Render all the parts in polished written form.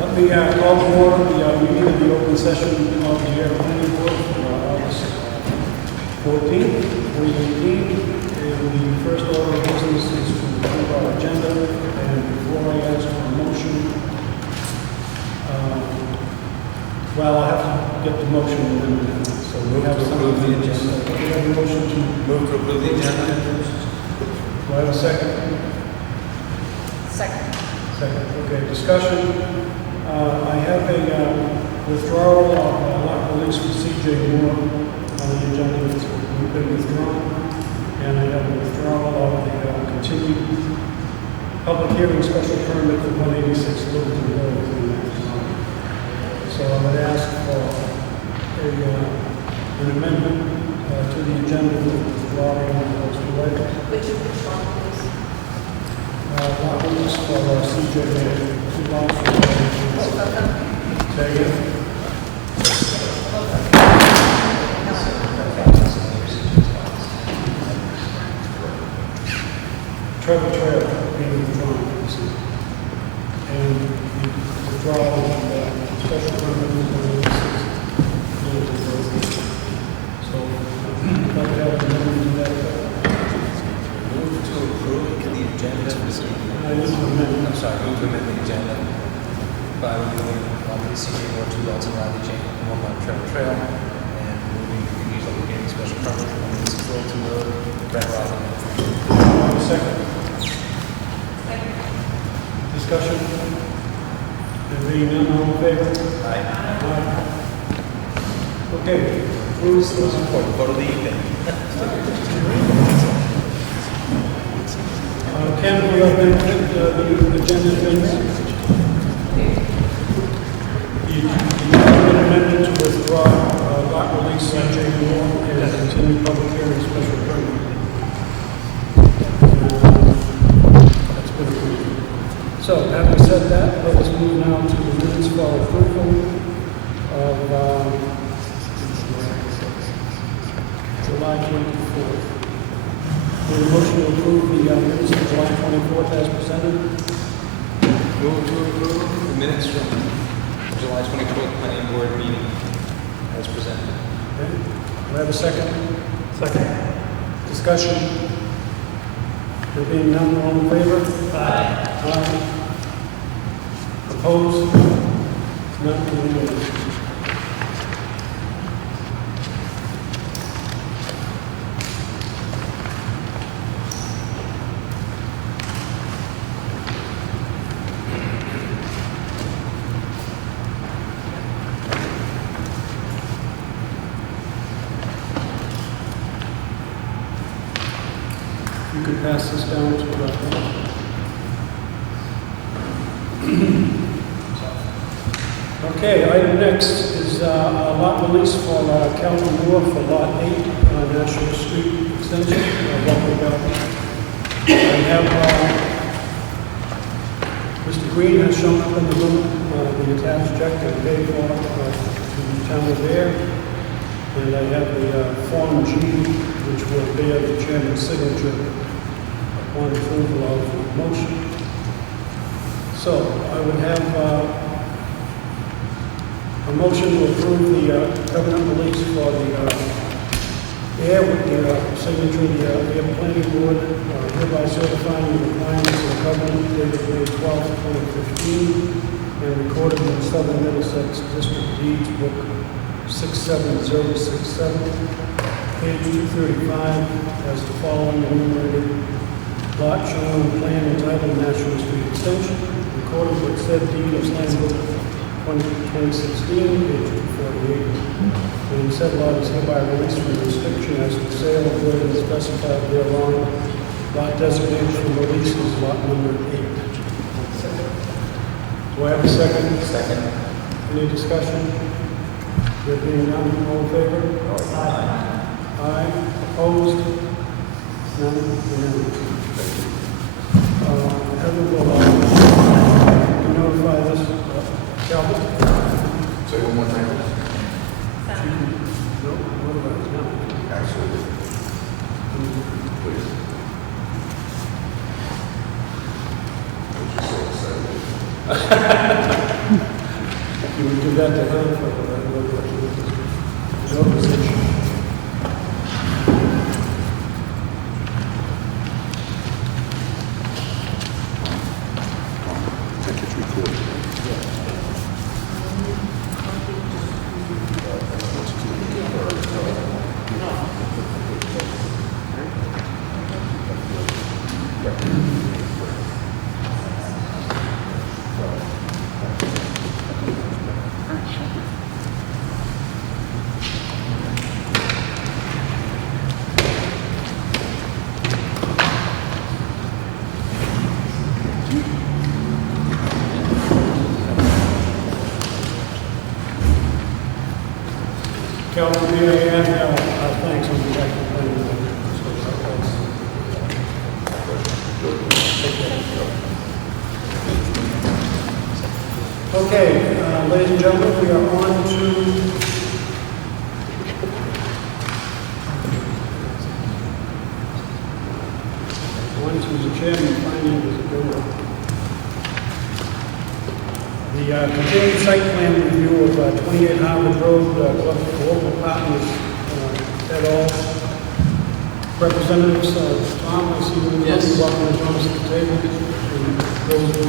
Let me call to order the meeting of the open session of the Ayer Planning Board for August 14th, 2018. And the first order of business is to approve our agenda. And before I ask for a motion, well, I'll have to get the motion in a minute. So we have to approve the agenda. We have a motion to Move to approve the agenda. Do I have a second? Second. Second. Okay, discussion. I have a withdrawal of lot release for C.J. Moore on the agenda. It's been withdrawn. And I have a withdrawal of the continued public hearing special permit for 186 Littleton Road. So I would ask for an amendment to the agenda with withdrawing those two items. Which one, please? Lot release for C.J. Moore. Two lots for Both of them? Say again? Trevor Trail being withdrawn, and the withdrawal of the special permit is so, I'd like to have an amendment to that. Move to approve the agenda. I need to amend. I'm sorry, move to amend the agenda by removing one of the C.J. Moore, 2 lots in Riley Chain, and 1 lot Trevor Trail, and moving the public hearing special permit for 186 Littleton Road, Red Rock. Second. Discussion? There being none, all in favor? Aye. Okay. Rules Those important photo of the evening. Ken, we have the agenda things. You have an amendment to withdraw lot release C.J. Moore and continue public hearing special permit. That's been approved. So, having said that, let us move now to the minutes for approval of July 24th. The motion to approve the minutes of July 24th as presented. Move to approve the minutes from July 24th planning board meeting as presented. Okay. Do I have a second? Second. Discussion? There being none, all in favor? Aye. Aye. Opposed? None. Unanimous. You could pass this down to Okay, item next is a lot release for Calvin Moore for Lot 8 on National Street Extension. Welcome back. I have Mr. Green has shown up in the room, the attached check and paid for to the town of Ayer. And I have the Form G, which will bear the chairman's signature upon approval of the motion. So I would have a motion to approve the covenant release for the Ayer with the signature of the Ayer Planning Board, hereby certifying the requirements of the covenant dated May 12, 2015, and recorded in Southern Middlesex District Deeds Book 67067, page 235, as the following enumerated lot shown on the plan entitled National Street Extension, recorded with said deed of land book 2016, page 248. And said lot is hereby released from restriction as to sale of land specified thereon. Lot designated for release is lot number 8. Do I have a second? Second. Any discussion? There being none, all in favor? Aye. Aye. Opposed? None? Unanimous. Heather will notify this. Calvin? Say one more time. No, what about it now? Actually, please. I'm just so excited. Okay, ladies and gentlemen, we are on to the chairman finding his agenda. The continued site plan review of 28 Harvard Road, local partners, et al. Representatives, Tom, I see you. Yes. Welcome to join us at the table. And those who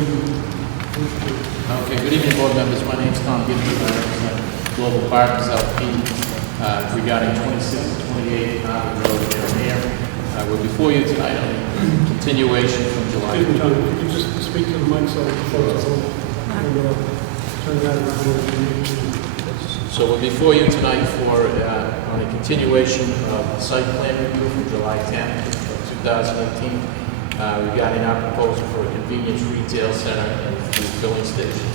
wish to. Okay, good evening, board members. My name is Tom Gibson. I represent Global Partners LP regarding 26 and 28 Harvard Road here and here. We're before you tonight on a continuation from July. Excuse me, Tom, if you could just speak to the mic so the folks will turn that around. So we're before you tonight for on a continuation of site plan review from July 10th of 2018 regarding our proposal for a convenience retail center and food filling station.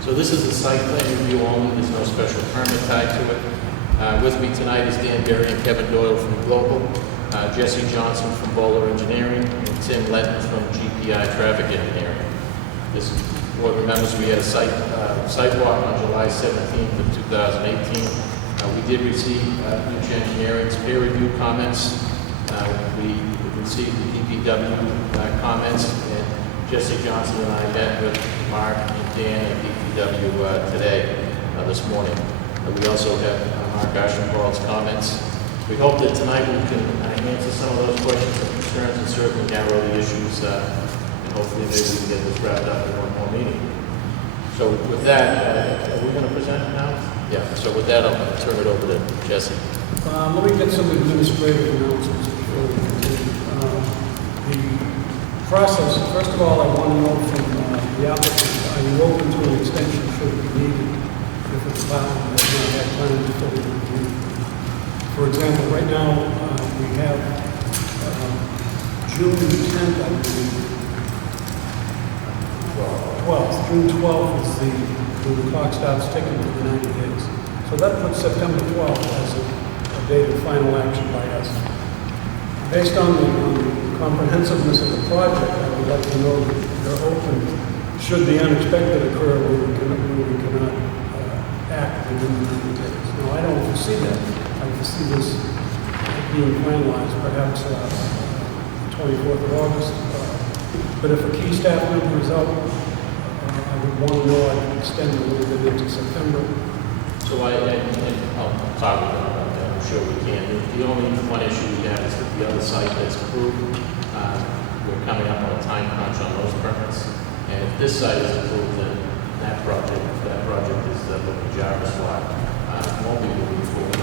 So this is a site plan review only. There's no special permit tied to it. With me tonight is Dan Berry and Kevin Doyle from Global, Jesse Johnson from Bowler Engineering, and Tim Letton from GPI Traffic Engineering. This board remembers we had a sidewalk on July 17th of 2018. We did receive Nuke Engineering's peer review comments. We received the DPW comments, and Jesse Johnson and I met with Mark and Dan at DPW today, this morning. We also have Mark Ashenbald's comments. We hope that tonight we can answer some of those questions and concerns and certainly narrow the issues, and hopefully maybe we can get this wrapped up in one more meeting. So with that, are we going to present now? Yeah, so with that, I'll turn it over to Jesse. Let me get some administrative announcements before we continue. The process, first of all, I want to know from the applicant, are you open to an extension should it be needed if the department has not had time to fully review? For example, right now, we have June 10th, I believe. 12th. June 12th is when the clock starts ticking for the 90 days. So that puts September 12th as a date of final action by us. Based on the comprehensiveness of the project, I would like to know that you're open should the unexpected occur where we cannot act within the 90 days. Now, I don't foresee that. I foresee this being finalized perhaps the 24th of August. But if a key staff member is out, I would want to know I can extend it a little bit into September. So I'll talk about that. I'm sure we can. The only one issue we have is that the other site that's approved, we're coming up on a time crunch on those permits. And if this site is approved, then that project is the Jarvis lot. Won't be moving forward,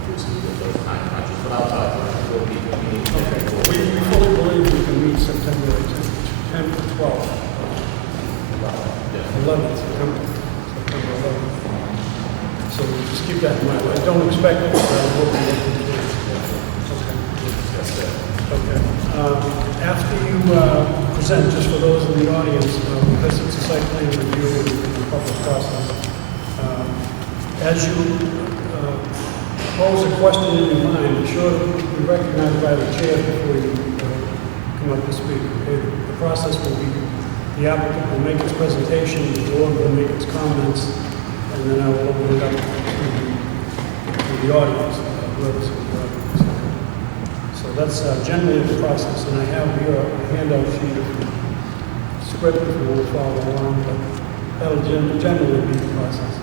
obviously, with those time crunches. But I'll talk about it. We'll be meeting. Okay. We fully believe we can meet September 18th, 10th to 12th. 11th, September 11th. So just keep that in mind. I don't expect it, but I will be looking to it. Okay. After you present, just for those in the audience, because it's a site plan review and the public process, as you pose a question in your mind, be sure to be recognized by the chair before you come up to speak. Okay? The process will be the applicant will make its presentation, the board will make its comments, and then I will open it up to the audience, whoever's in the audience. So that's generally the process, and I have your handout sheet of script if you want to follow along, but that'll generally be the process.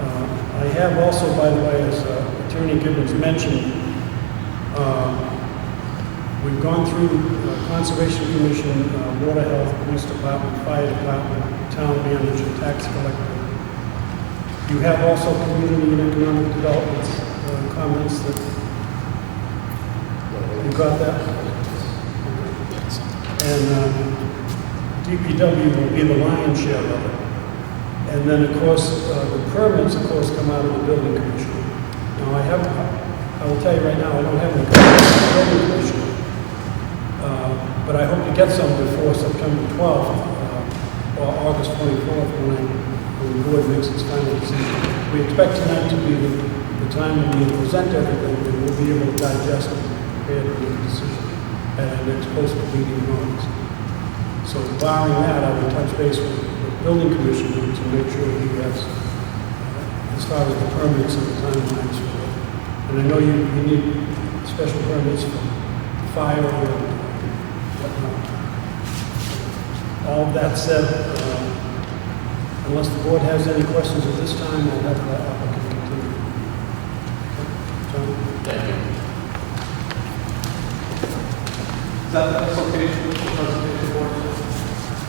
I have also, by the way, as Attorney Gibbons mentioned, we've gone through Conservation Commission, Water Health, Police Department, Fire Department, Town Manager, Tax Collector. You have also Community and Economic Development comments that you got that? And DPW will be the lion's share of it. And then, of course, the permits, of course, come out of the Building Commission. Now, I will tell you right now, I don't have any comments on the Building Commission. But I hope to get some before September 12th or August 24th when the board makes its final decision. We expect tonight to be the time when we present everything and we'll be able to digest it and prepare to make a decision at our next posted meeting in August. So barring that, I will touch base with the Building Commission, which to make sure he has, as far as the permits and the timelines for it. And I know you need special permits for fire and whatnot. All of that said, unless the board has any questions at this time, I'll have the applicant continue. John? Thank you. Is that the next location for the presentation board?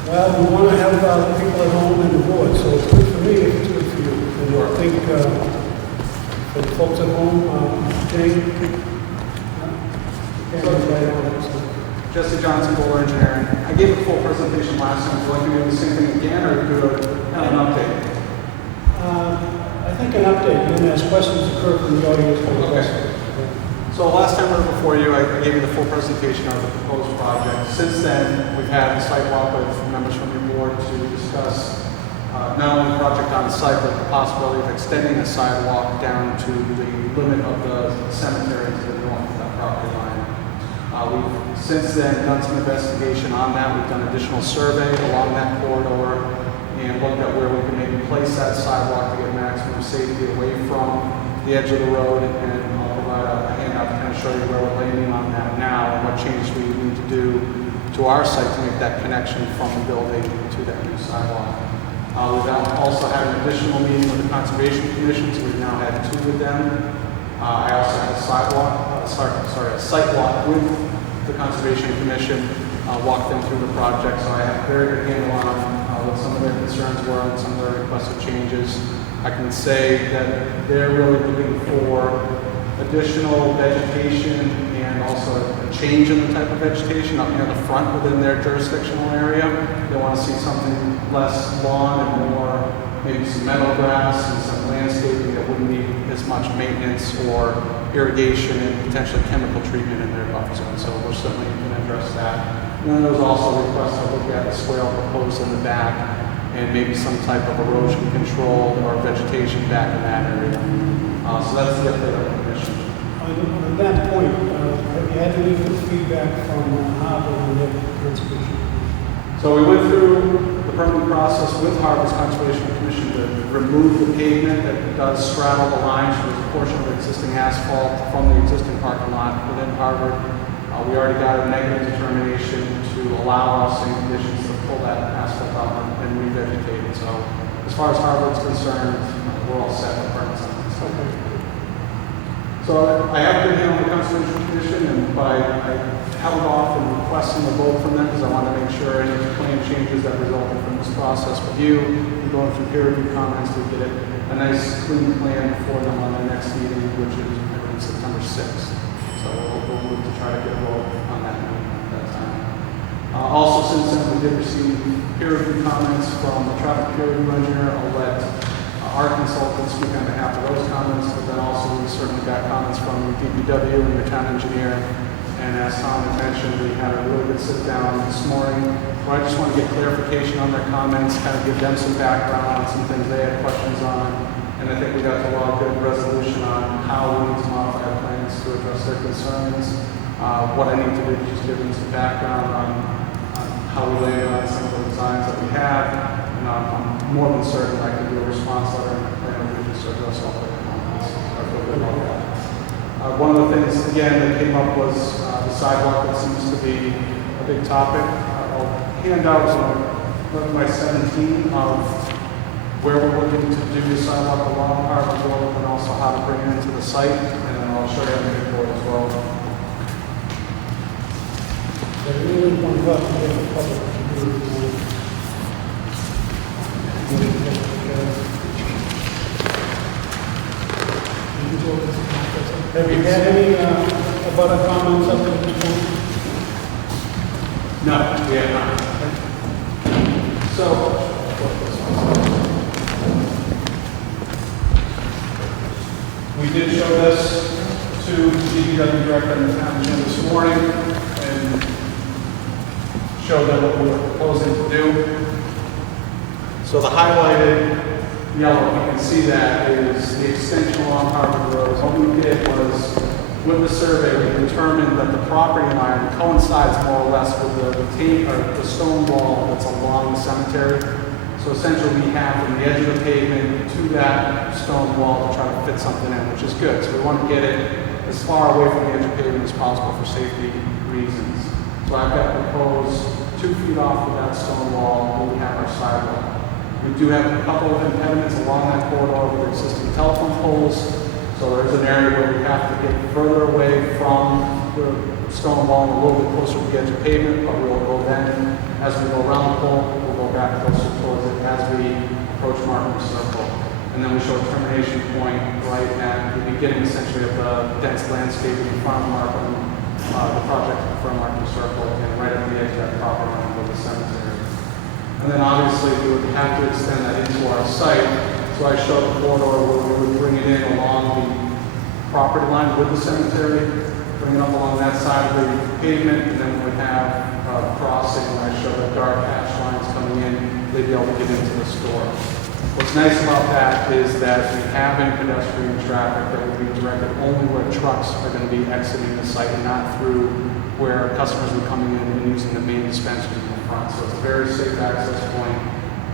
Well, we want to have people at home and the board, so it's good for me if it's good for you. And I think for the folks at home, Jane? Jesse Johnson, Boiler Engineering. I gave a full presentation last time. Would you like me to do the same thing again, or do an update? I think an update, and then as questions occur from the audience, we'll address it. So last time we were before you, I gave you the full presentation of the proposed project. Since then, we've had a site walk with members from your board to discuss not only the project on site, but the possibility of extending the sidewalk down to the limit of the cemetery to the north of that property line. We've since then done some investigation on that. We've done additional survey along that corridor and looked at where we can maybe place that sidewalk to get maximum safety away from the edge of the road, and I'll provide a handout to kind of show you where we're landing on that now and what changes we need to do to our site to make that connection from the building to that new sidewalk. We've also had an additional meeting with the Conservation Commission, so we've now had 2 with them. I also had a site walk with the Conservation Commission, walk them through the project, so I have a very good handle on what some of their concerns were and some of their requested changes. I can say that they're really looking for additional vegetation and also a change in the type of vegetation up near the front within their jurisdictional area. They want to see something less lawn and more, maybe some meadow grass and some landscaping that wouldn't need as much maintenance or irrigation and potentially chemical treatment in their buffer zone. So we're certainly going to address that. And then there was also a request to look at the swale proposed in the back and maybe some type of erosion control or vegetation back in that area. So that's the update on the commission. On that point, have you had any feedback from Harbor on their conservation? So we went through the permitting process with Harbor's Conservation Commission to remove the pavement that does straddle the line. So there's a portion of existing asphalt from the existing parking lot within Harbor. We already got a negative determination to allow us in conditions to pull that asphalt out and revegetate it. So as far as Harbor is concerned, we're all set with permits on this. Okay. So I have been here on the Conservation Commission, but I held off and requesting a vote from them because I want to make sure any plan changes that resulted from this process with you and going through peer review comments, we get a nice clean plan for them on their next meeting, which is September 6th. So we'll move to try to get a vote on that meeting at that time. Also, since then, we did receive peer review comments from the traffic peer review engineer. I'll let our consultants speak on behalf of those comments, but then also we certainly got comments from DPW and your town engineer. And as Tom had mentioned, we had a really good sit down this morning where I just want to get clarification on their comments, kind of give them some background on some things they had questions on. And I think we got to a lot of good resolution on how we need to modify our plans to address their concerns. What I need to do is just give them some background on how we landed on some of the designs that we have. And I'm more than certain I can do a response letter and a plan of just to address all their comments. I feel good about that. One of the things, again, that came up was the sidewalk that seems to be a big topic. I'll hand out my 17 of where we're looking to do the sidewalk along Harbor Road and also how to bring it into the site, and then I'll show you on the board as well. I really want to go to the public to do Have you had any about comments up to this point? No, we have not. So, we did show this to the DPW director and the town engineer this morning and show them what we're proposing to do. So the highlighted yellow, you can see that is the extension along Harbor Road. What we did was, with the survey, we determined that the property line coincides more or less with the stone wall that's along the cemetery. So essentially, we have from the edge of the pavement to that stone wall to try to fit something in, which is good. So we want to get it as far away from the edge of pavement as possible for safety reasons. So I've got proposed 2 feet off of that stone wall where we have our sidewalk. We do have a couple of impediments along that corridor with existing telephone poles. So there's an area where we have to get further away from the stone wall and a little bit closer to the edge of pavement, but we'll go then, as we go around the pole, we'll go back closer towards it as we approach Markham Circle. And then we show a termination point right at the beginning essentially of the dense landscaping in front of Markham, the project in front of Markham Circle, and right at the edge of that property line with the cemetery. And then obviously we would have to extend that into our site. So I showed the corridor where we would bring it in along the property line with the cemetery, bring it up along that side of the pavement, and then we would have a crossing where I showed the dark hash lines coming in, they'd be able to get into the store. What's nice about that is that we have any pedestrian traffic that would be directed only where trucks are going to be exiting the site and not through where customers are coming in and using the main dispensary in the front. So it's a very safe access point,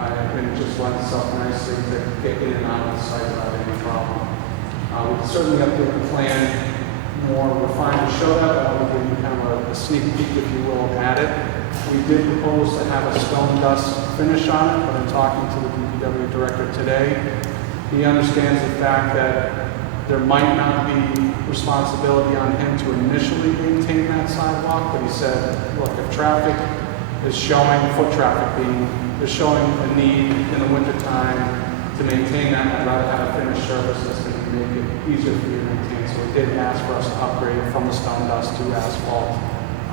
and it just lends itself nicely to get in and out of the site without any problem. We can certainly update the plan more refined to show that, but I will give you kind of a sneak peek, if you will, at it. We did propose to have a stone dust finish on it, but in talking to the DPW director today, he understands the fact that there might not be responsibility on him to initially maintain that sidewalk, but he said, look, if traffic is showing, foot traffic is showing a need in the wintertime to maintain that, I'd rather have a finished surface that's going to make it easier for you to maintain. So he did ask for us to upgrade it from the stone dust to asphalt,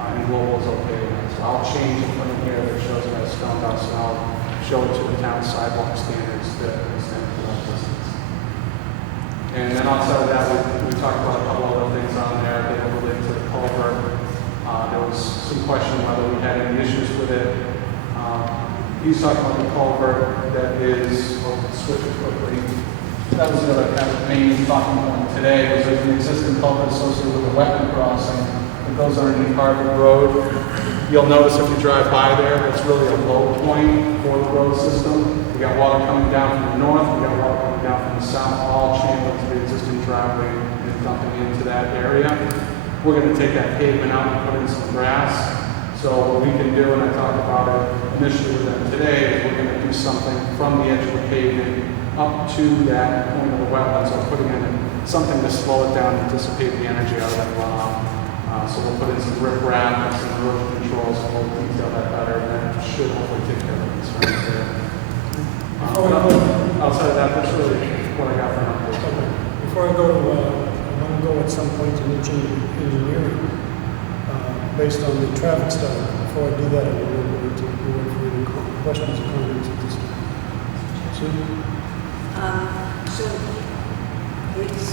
and Global is okay with that. So I'll change it from here that shows it as stone dust, and I'll show it to the town sidewalk standards that extend to that distance. And then outside of that, we talked about a couple other things on there that were related to the culvert. There was some question whether we had any issues with it. He's talking about the culvert that is, we'll switch it quickly. That was the other kind of main talking point today, was there's an existing culvert associated with a wetland crossing that goes underneath Harvard Road. You'll notice if you drive by there, it's really a low point for the road system. We got water coming down from the north, we got water coming down from the south, all channeled to the existing driveway and dumping into that area. We're going to take that pavement out and put in some grass. So what we can do, and I talked about it initially with them today, is we're going to do something from the edge of the pavement up to that point of the wetlands, so putting in something to slow it down and dissipate the energy out of that runoff. So we'll put in some riprap and some erosion controls, and we'll detail that better, and that should hopefully take care of the concerns there. Outside of that, that's really what I got for now. Okay. Before I go to, I want to go at some point to engineering, based on the traffic study. Before I do that, I want to go for any questions or comments at this time. Susan? So it's,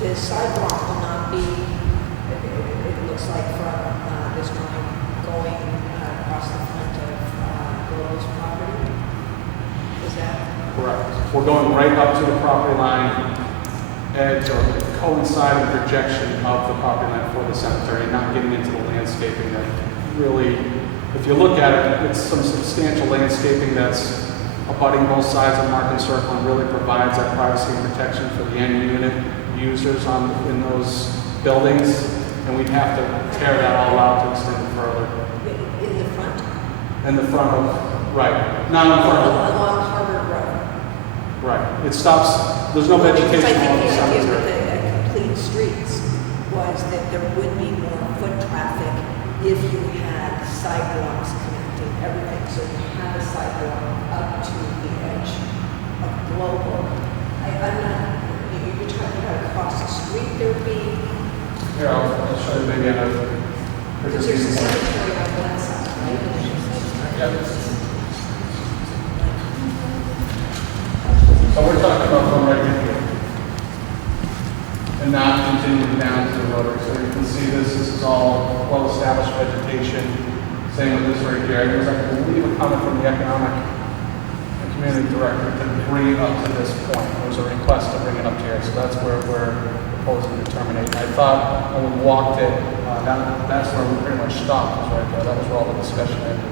the sidewalk will not be, it looks like from this drawing, going across the front of Global's property. Is that? Correct. We're going right up to the property line edge or coinciding projection of the property line for the cemetery, and not getting into the landscaping that really, if you look at it, it's some substantial landscaping that's abutting both sides of Markham Circle and really provides that privacy and protection for the end unit users in those buildings, and we'd have to tear that all out to extend it further. In the front? In the front of, right, not in front of, Along Harvard Road. right. It stops, there's no vegetation along the I think the idea cemetery. with the complete streets was that there would be more foot traffic if you had sidewalks connecting everything. So you have a sidewalk up to the edge of Global. I'm not, you're talking about across the street, there would be, Here, I'll show you maybe another. because there's a cemetery on one side, right? Yep. So we're talking about going right in here and not continuing down to the rotary. So you can see this is all well-established vegetation. Same with this right here. There's, I believe, a comment from the economic and community director to bring it up to this point. There was a request to bring it up here, so that's where we're proposing to terminate. I thought when we walked it, that's where we pretty much stopped, was right there. That was where all the discussion ended.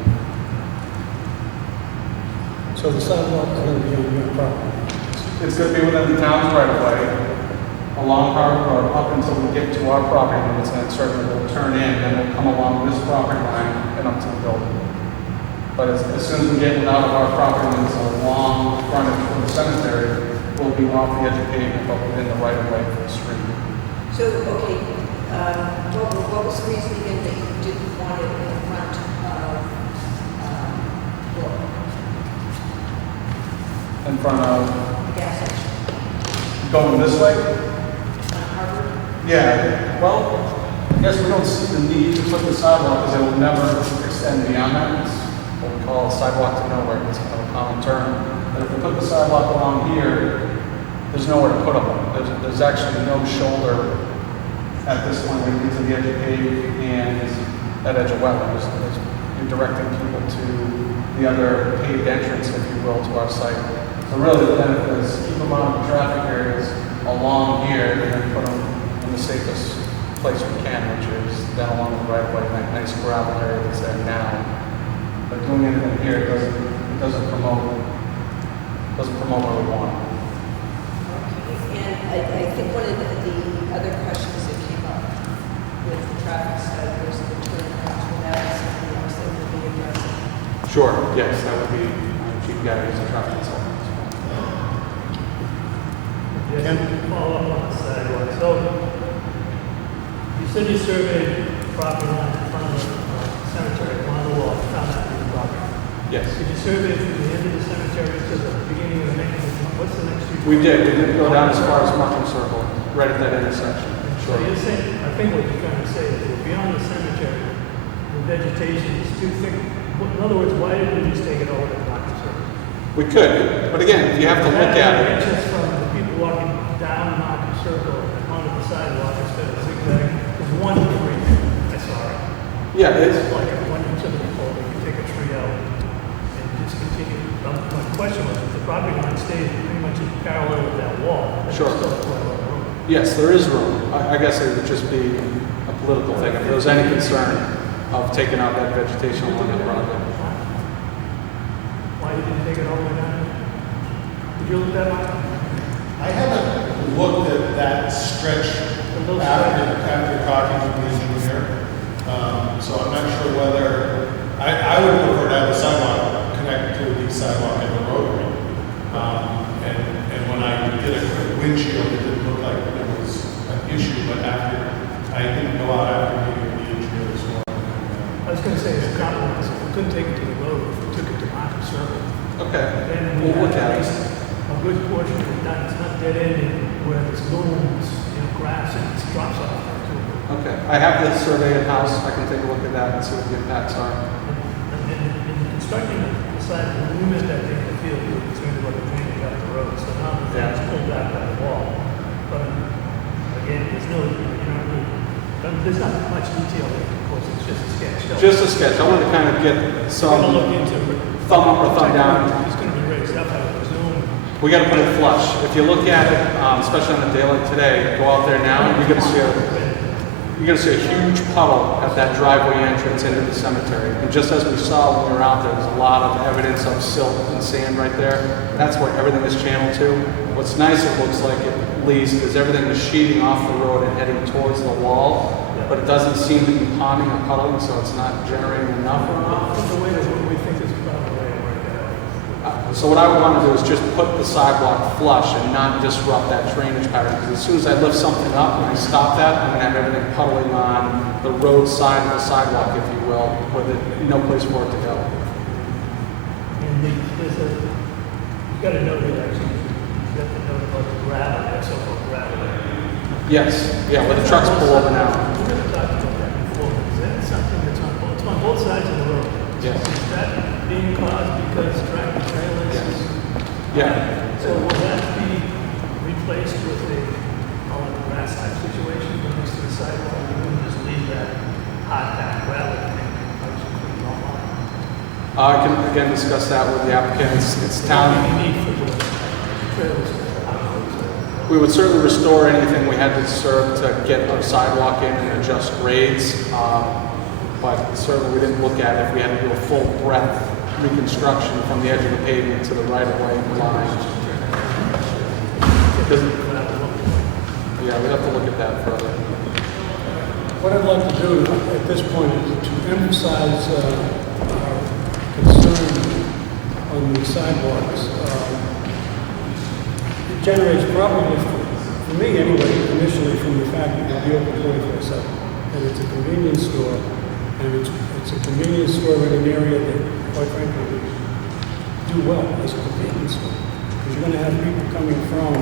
So the sidewalk is going to be on your property. It's going to be within the town's right of way, along Harvard Road, up until we get to our property limits, and then certainly we'll turn in, and we'll come along this property line and up to the building. But as soon as we get out of our property limits along frontage from the cemetery, we'll be off the edge of pavement, but within the right of way for the street. So, okay, what was the reason again that you didn't want it in front of, In front of, the gas station going this way? on Harvard? Yeah, well, I guess we don't see the need to put the sidewalk because it will never extend beyond that. It's what we call a sidewalk to nowhere. It's kind of a common term. But if we put the sidewalk along here, there's nowhere to put them. There's actually no shoulder at this point when you get to the edge of paved and that edge of wetlands. You're directing people to the other paved entrance, if you will, to our site. So really the benefit is keep them out of the traffic areas along here and then put them in the safest place we can, which is down along the right of way, that nice gravel area that's there now. But doing anything here doesn't promote what we want. Okay, and I think one of the other questions that came up with the traffic study was the turn across without something else that would be addressing. Sure, yes, that would be Chief Gary as a traffic consultant. Yes, follow up on the sidewalk. So, you said you surveyed property line in front of the cemetery, on the wall, found that in the property. Yes. Did you survey from the end of the cemetery to the beginning of the next, what's the next street? We did go down as far as Markham Circle, right at that intersection. So you're saying, I think what you're trying to say is that beyond the cemetery, the vegetation is too thick. In other words, why didn't we just take it over to Market Circle? We could, but again, you have to look at it. Branches from the people walking down Market Circle and onto the sidewalk instead of zigzag. There's one tree, I saw it. Yeah, it's, It's like a one utility pole, you can take a tree out and just continue. My question was, if the property line stays pretty much in parallel with that wall, there's Sure. still quite a lot of room. yes, there is room. I guess it would just be a political thing. If there was any concern of taking out that vegetation along the project. Why you didn't take it all the way down? Did you look that up? I haven't looked at that stretch after talking to the engineer, so I'm not sure whether, I would prefer to have the sidewalk connect to the sidewalk in the rotary. And when I did a quick windshield, it didn't look like it was an issue, but I didn't go out after meeting with the engineer this morning. I was going to say, it's a compromise. If we couldn't take it to the road, if we took it to Market Circle, Okay. then we We'll look have at at it. least a good portion of it done. It's not dead ending where there's looms, grass, and it drops off there too. Okay. I have the survey in-house. I can take a look at that and see what the impacts are. And in constructing the site, when we meant that in the field, we were concerned about the drainage out the road. So now the Yeah. thing's pulled back by the wall. But again, there's no, there's not much detail in it, of course, it's just a sketch. So Just a sketch. I wanted to kind of get we're some going to look into thumb up or thumb down. It's going to be raised up, I would presume. We got to put it flush. If you look at it, especially on the daylight today, go out there now, you're going to see a huge puddle at that driveway entrance into the cemetery. And just as we saw when we were out there, there's a lot of evidence of silt and sand right there. That's where everything is channeled to. What's nice, it looks like at least, is everything is sheeting off the road and heading towards the wall. But it doesn't seem to be ponding or puddling, so it's not generating enough runoff. That's the way that we think is a proper way to work that out. So what I would want to do is just put the sidewalk flush and not disrupt that drainage pattern. Because as soon as I lift something up and I stop that, I'm going to have everything puddling on the road side of the sidewalk, if you will, with no place for it to go. And there's you've got to note here, actually, you've got to note about the gravel, that so-called gravel. Yes, yeah, where the trucks pull over now. We're going to talk about that before, because that's something that's on both sides of the road. Yes. Is that being caused because tractor trailers? Yes. Yeah. So will that be replaced with a, call it a grass type situation next to the sidewalk? You wouldn't just leave that hot packed gravel thing, like you put it online? I can again discuss that with the applicants. It's town. What do you need for the trailers? We would certainly restore anything we had to disturb to get our sidewalk in and adjust grades. But certainly we didn't look at if we had to do a full breadth reconstruction from the edge of the pavement to the right-of-way line. It doesn't, yeah, we'd have to look at that further. What I'd like to do at this point is to emphasize our concern on the sidewalks. It generates probably, for me anyway, initially from the fact that you'll be open 24/7. And it's a convenience store, and it's a convenience store in an area that, quite frankly, would do well as a convenience store. Because you're going to have people coming from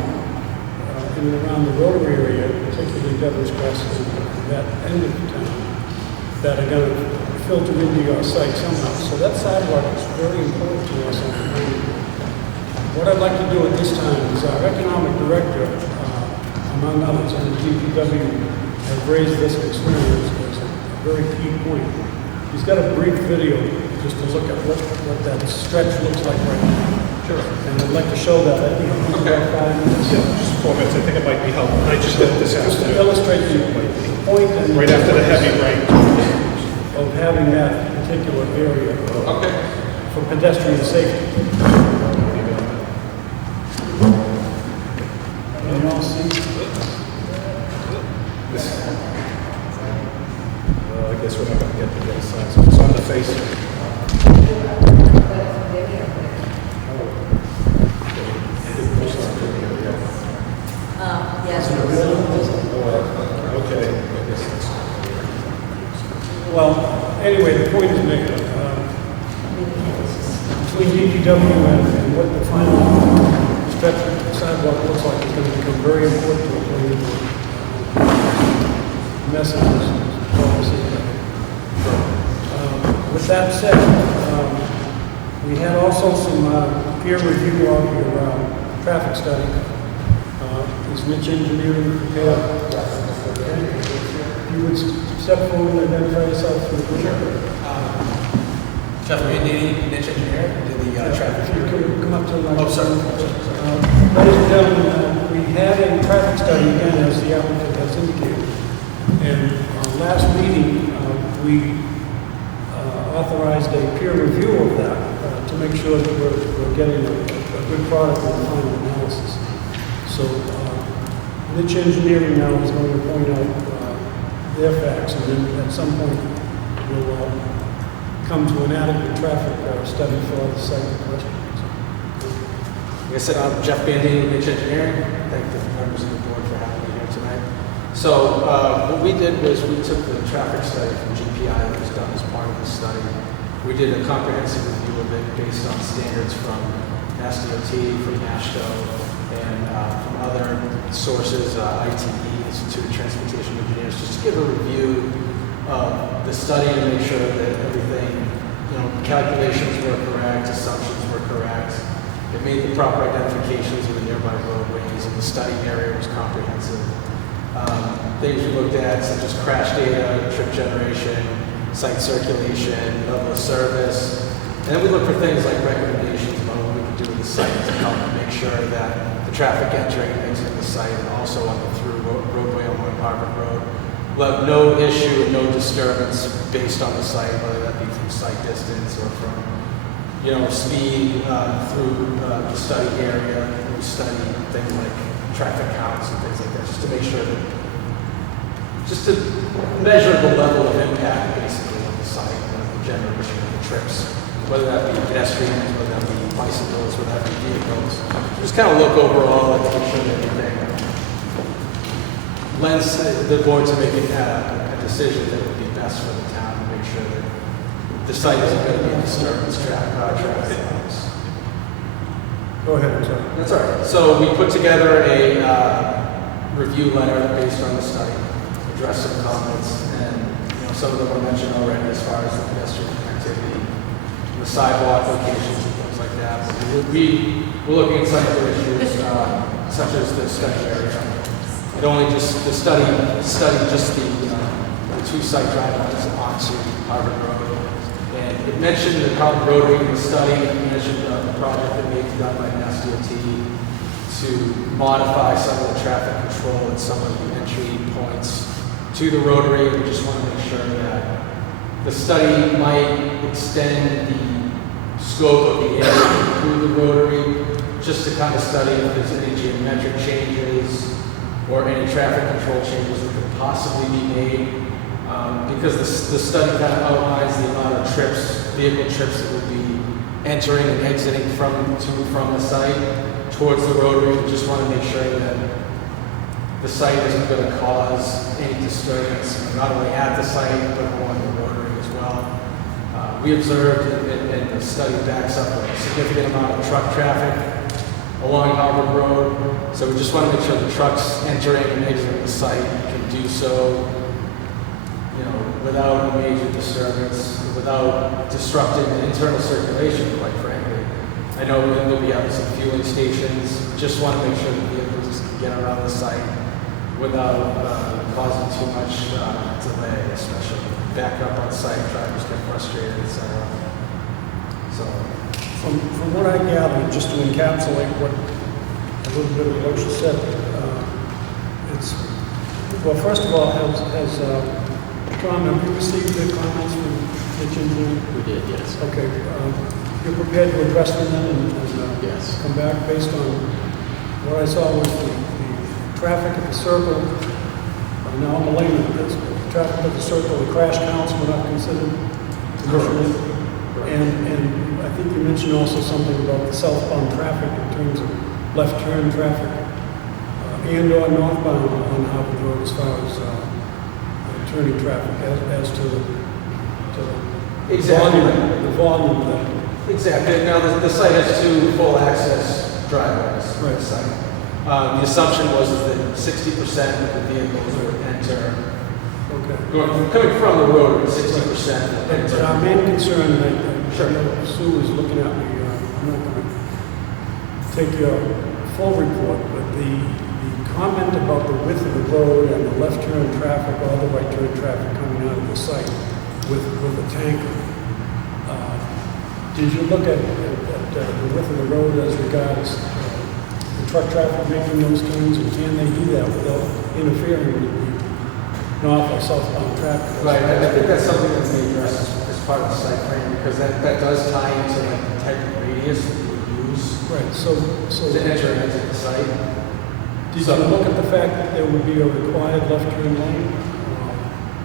in and around the Rotary area, particularly Devil's Crest and that end of the town, that are going to filter into your site somehow. So that sidewalk is very important to us. What I'd like to do at this time is our economic director, among others, and the DPW have raised this experience as a very key point. He's got a brief video just to look at what that stretch looks like right now. Sure. And I'd like to show that. I think it's about 5 minutes. Yeah, just 4 minutes. I think it might be helpful. I just did this Just to afternoon, illustrate the point and right after the heavy rain. of having that particular area Okay. for pedestrian safety. Can you all see? I guess we're not going to get the other side, so it's on the face. Yes. Okay. Well, anyway, the point is made. Between DPW and what the final stretch of sidewalk looks like is going to become very important to messages. With that said, we had also some peer review of your traffic study. Is Mitch Engineering prepared? Okay. You would step forward and identify yourself for the picture. Jeff Randy, niche engineer, did the traffic. If you could come up to the Oh, microphone. sorry. Ladies and gentlemen, we had a traffic study again, as the applicant has indicated. And last meeting, we authorized a peer review of that to make sure that we're getting a good product in the final analysis. So, Niche Engineering now is going to point out their facts, and then at some point we'll come to an adequate traffic study for the site in question. Like I said, I'm Jeff Bandy, Niche Engineering. Thank the members of the board for having me here tonight. So what we did was we took the traffic study from GPI that was done as part of the study. We did a comprehensive review of it based on standards from SDOT, from NASHTO, and from other sources, ITE, Institute of Transportation Engineers, just to give a review of the study to make sure that everything, calculations were correct, assumptions were correct. It made the proper identifications of the nearby roadways, and the study area was comprehensive. Things we looked at, such as crash data, trip generation, site circulation, level of service. And then we looked for things like recommendations about what we could do with the site to help make sure that the traffic entering and exiting the site and also on the through roadway along Harvard Road will have no issue and no disturbance based on the site, whether that be from site distance or from speed through the study area. We study things like traffic counts and things like that, just to make sure that, just to measure the level of impact basically on the site and the generation of the trips, whether that be pedestrians, whether that be bicycles, whether that be vehicles. Just kind of look overall and make sure that everything lends the board to making a decision that would be best for the town to make sure that the site isn't going to be a disturbance traffic. Go ahead, I'm sorry. That's all right. So we put together a review letter based on the study, addressed some comments, and some of them were mentioned already as far as the pedestrian connectivity, the sidewalk locations and things like that. But we were looking at some other issues, such as the study area. It only just the study just the two site driveways onto Harvard Road. And it mentioned the Harvard Rotary in the study, it mentioned the project that may be done by SDOT to modify some of the traffic control at some of the entry points to the Rotary. We just want to make sure that the study might extend the scope of the area to include the rotary, just to kind of study if there's any geometric changes or any traffic control changes that could possibly be made. Because the study kind of outlines the amount of trips, vehicle trips that will be entering and exiting from the site towards the rotary. We just want to make sure that the site isn't going to cause any disturbance, not only at the site, but along the rotary as well. We observed, and the study backs up a significant amount of truck traffic along Harvard Road. So we just want to make sure the trucks entering and exiting the site can do so, without a major disturbance, without disrupting the internal circulation, quite frankly. I know we'll be having some fueling stations. Just want to make sure the vehicles can get around the site without causing too much delay, especially back up on site, drivers get frustrated, etc. So, From what I gathered, just to encapsulate a little bit of what you said, well, first of all, Tom, have you received the comments from the engineer? we did, yes. Okay, you're prepared to address them then and Yes. come back based on what I saw was the traffic at the circle. Now I'm a layman at this, but the traffic at the circle, the crash counts were not considered initially. And I think you mentioned also something about the southbound traffic in terms of left turn traffic and or northbound on Harvard Road as far as turning traffic as to the Exactly. the volume of that. Exactly. Now, the site has two full access driveways. Right. The site. The assumption was that 60% of the vehicles would enter, Okay. coming from the road, 60% would But enter. our main concern, Sure. I know Sue is looking at me, I'm not going to take your full report, but the comment about the width of the road and the left turn traffic, all the right turn traffic coming out of the site with the tanker, did you look at the width of the road as regards the truck traffic making those turns, and can they do that without interfering with the north or southbound traffic? Right. I think that's something that we address as part of the site plan, because that does tie into like the type of radius that you would use Right, so to enter and exit the site. did you look at the fact that there would be a required left turn lane?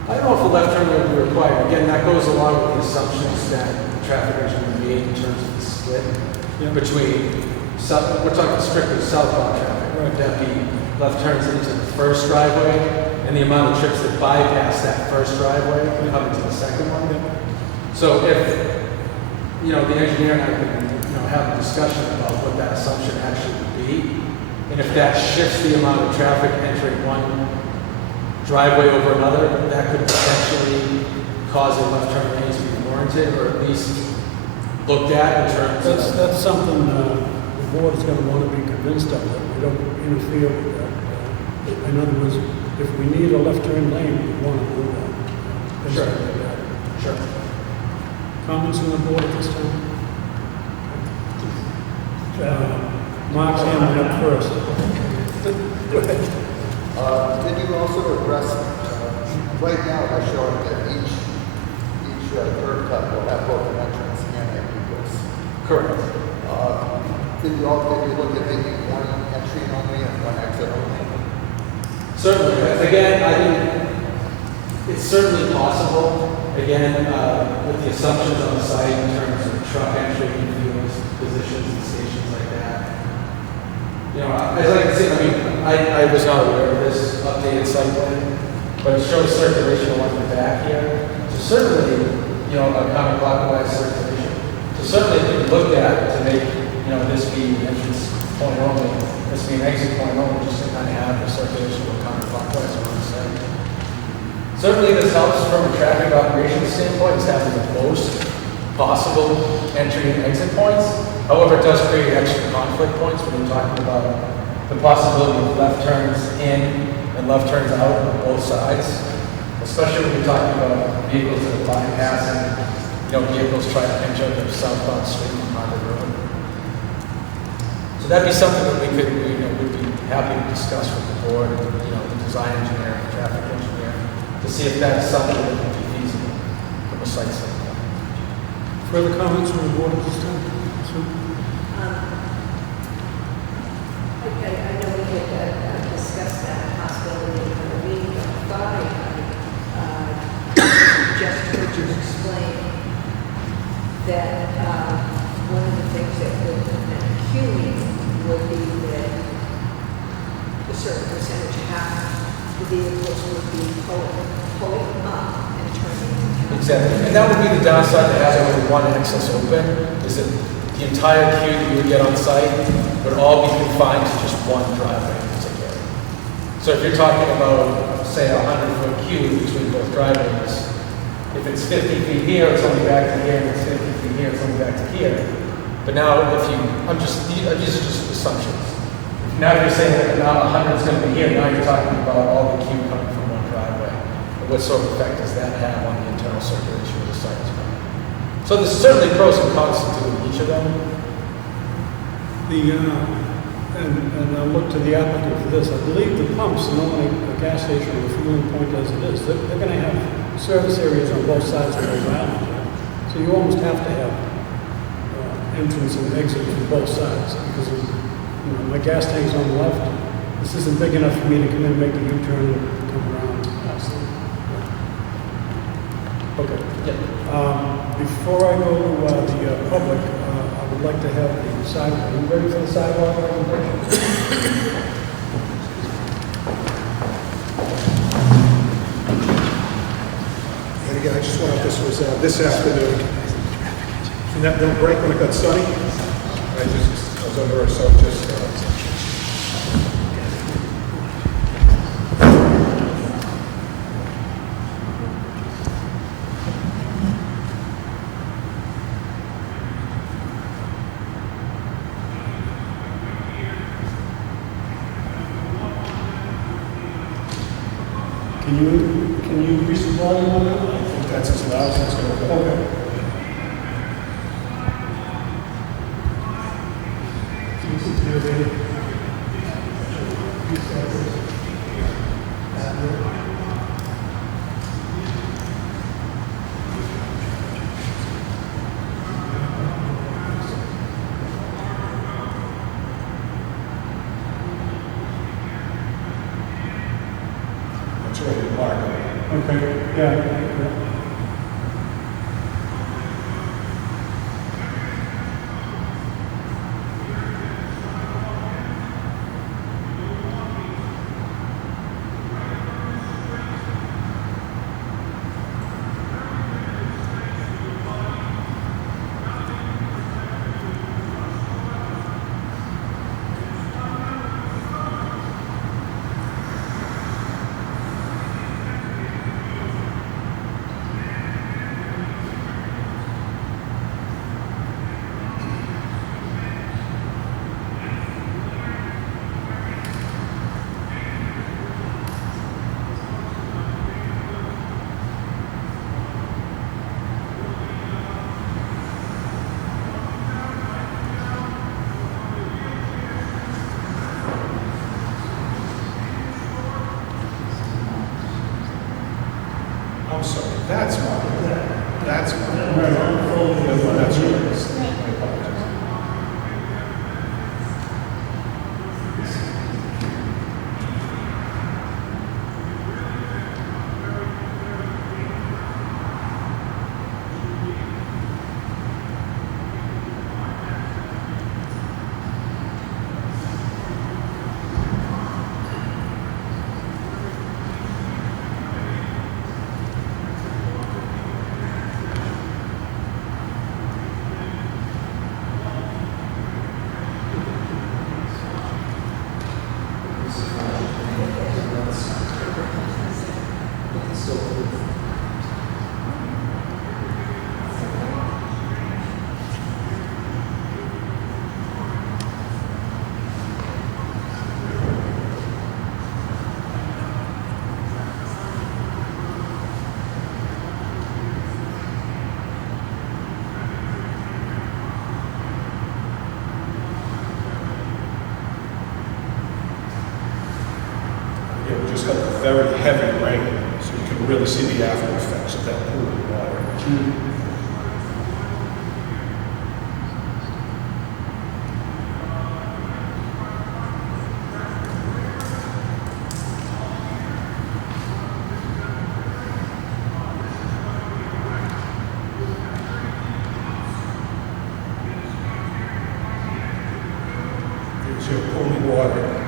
I don't know if a left turn would be required. Again, that goes along with the assumptions that the traffic engineer made in terms of the split Yeah. between, we're talking strictly southbound traffic. Right. Would that be left turns into the first driveway and the amount of trips that bypass that first driveway and come into the second one? So if, the engineer and I can, have a discussion about what that assumption actually would be, and if that shifts the amount of traffic entering one driveway over another, that could potentially cause a left turn lane to be warranted, or at least looked at in terms of... That's something the board is going to want to be convinced of, that we don't interfere with that. In other words, if we need a left turn lane, we want to do that. Sure. Sure. Comments from the board at this time? Mark's hand up first. Go ahead. Did you also address, right now they're showing that each curb cut will have both an entrance and an egress. Correct. Did you look at maybe one entry only and one exit only? Certainly. Again, I think it's certainly possible, again, with the assumptions on the site in terms of truck entry and fuel positions and stations like that. As I can see, I was not aware of this updated site plan, but it shows circulation along the back here. So certainly, a counterclockwise circulation. So certainly it can be looked at to make, this be an entrance point only, this be an exit point only, just to kind of have the circulation go counterclockwise around the site. Certainly this helps from a traffic operations standpoint, is having the most possible entry and exit points. However, it does create extra conflict points when you're talking about the possibility of left turns in and left turns out on both sides, especially when you're talking about vehicles that are bypassing, vehicles trying to enter the southbound street on Harvard Road. So that'd be something that we could, we'd be happy to discuss with the board, the design engineer, the traffic engineer, to see if that's something that would be feasible from a site standpoint. Further comments from the board at this time? Sue? I know we had discussed that possibility in the meeting, but I thought I just heard you explain that one of the things that would prevent queuing would be that a certain percentage, half the vehicles would be pulling up and turning into town. Exactly, and that would be the downside to having only one access open, is that the entire queue that you would get on site would all be confined to just one driveway in particular. So if you're talking about, say, a 100-foot queue between both driveways, if it's 50 feet here, it's only back to here, and it's 50 feet here, it's only back to here. But now, if you, these are just assumptions. Now you're saying that now 100 is going to be here, now you're talking about all the queue coming from one driveway. And what sort of effect does that have on the internal circulation of the site as well? So there's certainly pros and cons to doing each of them. And I look to the applicant for this. I believe the pumps, and only a gas station or a fueling point as it is, they're going to have service areas on both sides of those islands. So you almost have to have entrance and exit from both sides because of, my gas tank's on the left. This isn't big enough for me to come in and make the U-turn and come around. Absolutely. Okay. Yeah. Before I go to the public, I would like to have the sidewalk. Are you ready for the sidewalk presentation? And again, I just went up, this was this afternoon. And that little break when it got sunny, I was under, so just, Can you increase the volume on that? I think that's as loud as it's going to go. Okay. That's right, Mark. Okay, yeah. I'm sorry, that's Mark. That's Mark. That's right. I apologize. Yeah, we just got a very heavy rain, so you can really see the after effects of that pool of water. So you're pooling water.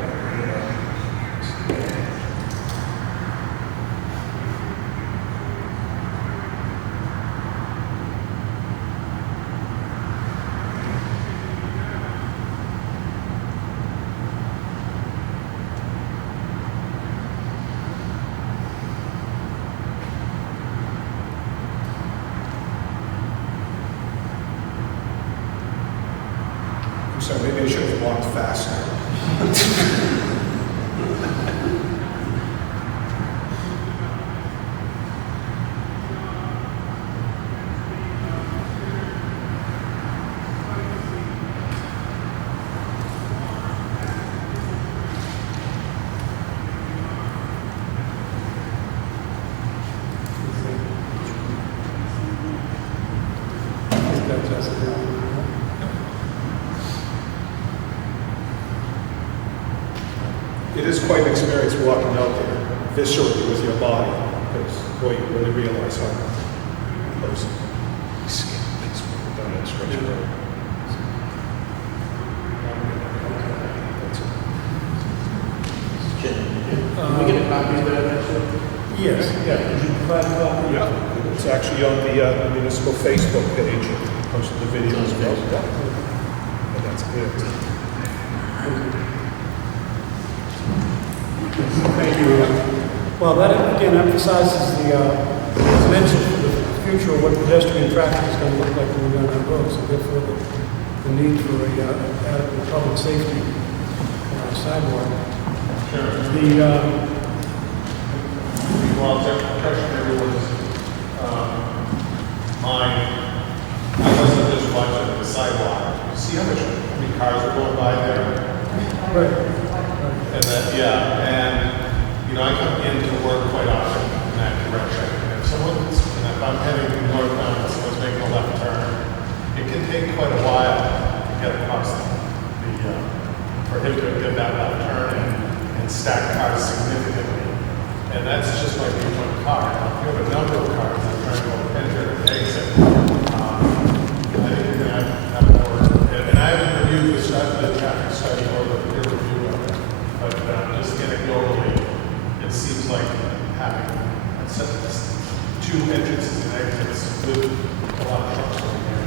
I'm sorry, maybe I should have walked faster. It is quite an experience walking out there viscerally with your body, because boy, you really realize how close these skin things were down that stretch of road. That's it. Can we get a copy of that, actually? Yes, yeah, could you provide a copy? Yeah, it's actually on the municipal Facebook page, posted the video as well. And that's it. Thank you. Well, that again emphasizes the mention for the future of what pedestrian traffic is going to look like when we're on our roads, and therefore the need for adequate public safety sidewalk. Sure. Well, the question here was mine. I wasn't just watching the sidewalk. You see how many cars are going by there? Right. And that, yeah, and, you know, I come into work quite often in that direction. And if I'm heading northbound and someone's making a left turn, it can take quite a while to get across for him to get that left turn and stack cars significantly. And that's just like one car. Now, if you have a number of cars that are trying to enter and exit, I think you're going to have more. And I haven't reviewed the traffic study or the peer review of it. But just anecdotally, it seems like having two entrances and exits with a lot of trucks going there.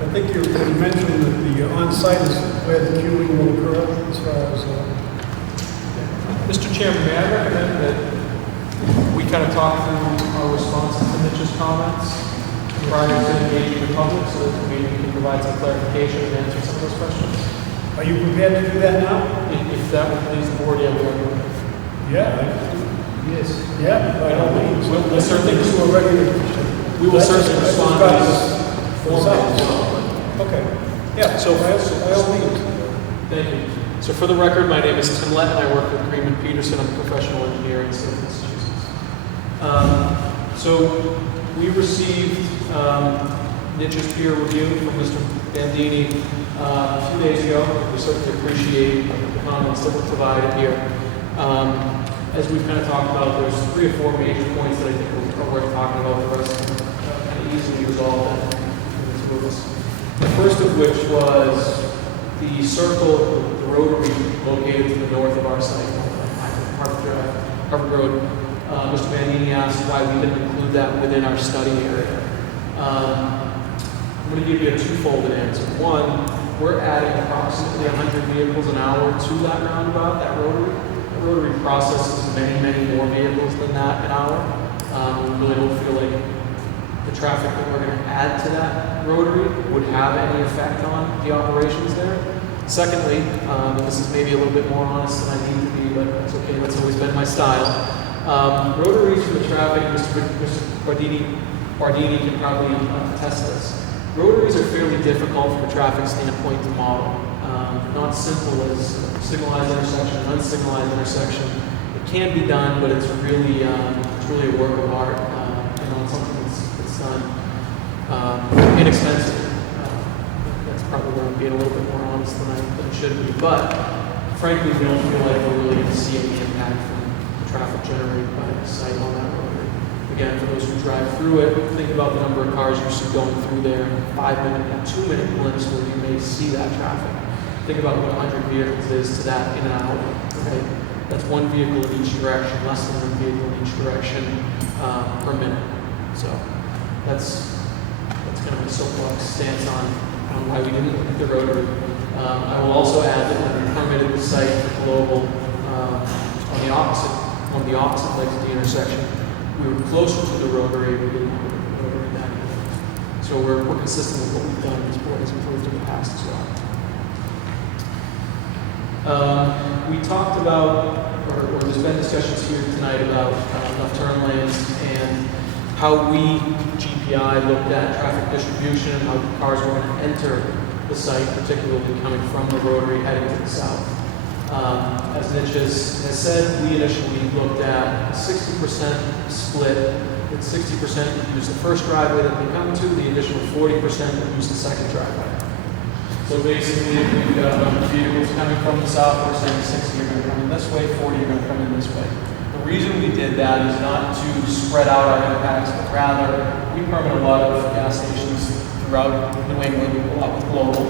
I think you mentioned that the on-site is where the queuing will occur as far as... Mr. Chairman, may I recommend that we kind of talk through our responses to Mitch's comments prior to engaging the public so that we can provide some clarification and answer some of those questions? Are you prepared to do that now? If that would please the board, yeah, we recommend. Yeah. Yes. Yeah, by all means. We'll certainly do a regular... We will certainly respond to this format as well. Okay. Yeah, so by all means. Thank you. So for the record, my name is Tim Lett, and I work with Greenman Peterson. I'm a professional engineer in South Massachusetts. So we received Niche's peer review from Mr. Bandini a few days ago. We certainly appreciate the comments that were provided here. As we've kind of talked about, there's 3 or 4 major points that I think are worth talking about. The rest kind of easily resolved in the 2 of us. The first of which was the circle, the rotary located to the north of our site, Harvard Road. Mr. Bandini asked why we didn't include that within our study area. I'm going to give you a twofold answer. One, we're adding approximately 100 vehicles an hour to that roundabout, that rotary. The rotary processes many, many more vehicles than that an hour. We really don't feel like the traffic that we're going to add to that rotary would have any effect on the operations there. Secondly, and this is maybe a little bit more honest than I need to be, but that's okay, that's always been my style. Rotaries for the traffic, Mr. Bardini can probably attest to this. Rotaries are fairly difficult from a traffic standpoint to model. Not simple as a signalized intersection, an unsignalized intersection. It can be done, but it's really a work of art. It's something that's done inexpensive. That's probably where I'm being a little bit more honest than I should be. But frankly, we don't feel like we're really going to see any impact from the traffic generated by the site on that rotary. Again, for those who drive through it, think about the number of cars you see going through there, 5-minute and 2-minute glimpse where you may see that traffic. Think about what 100 vehicles is to that in an hour, right? That's one vehicle in each direction, less than one vehicle in each direction per minute. So that's kind of my soapbox stance on why we didn't look at the rotary. I will also add that when we permitted the site for global on the opposite legs of the intersection, we were closer to the rotary. We didn't have the rotary in that area. So we're consistent with what we've done. This board has improved in the past as well. We talked about, or there's been discussions here tonight about left turn lanes and how we, GPI, looked at traffic distribution and how cars were going to enter the site, particularly coming from the rotary heading to the south. As Mitch has said, we initially looked at a 60% split. That 60% would use the first driveway that they come to, the additional 40% would use the second driveway. So basically, if we've got a bunch of vehicles coming from the south, we're saying 60 are going to come in this way, 40 are going to come in this way. The reason we did that is not to spread out our impacts, but rather we permit a lot of gas stations throughout New England, a lot with global.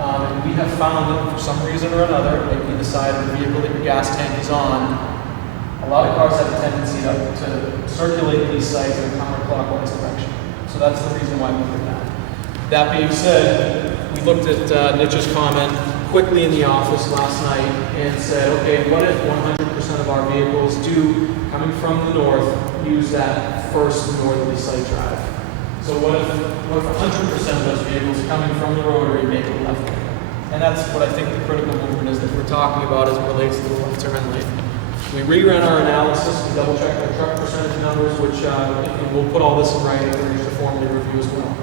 And we have found that for some reason or another, like the side of the vehicle that your gas tank is on, a lot of cars have a tendency to circulate these sites in a counterclockwise direction. So that's the reason why we did that. That being said, we looked at Nich's comment quickly in the office last night and said, okay, what if 100% of our vehicles do, coming from the north, use that first northerly site drive? So what if 100% of those vehicles coming from the rotary make a left lane? And that's what I think the critical movement is that we're talking about as it relates to the left turn lane. We reran our analysis, we double-checked our truck percentage numbers, which and we'll put all this in writing for you to formally review as well.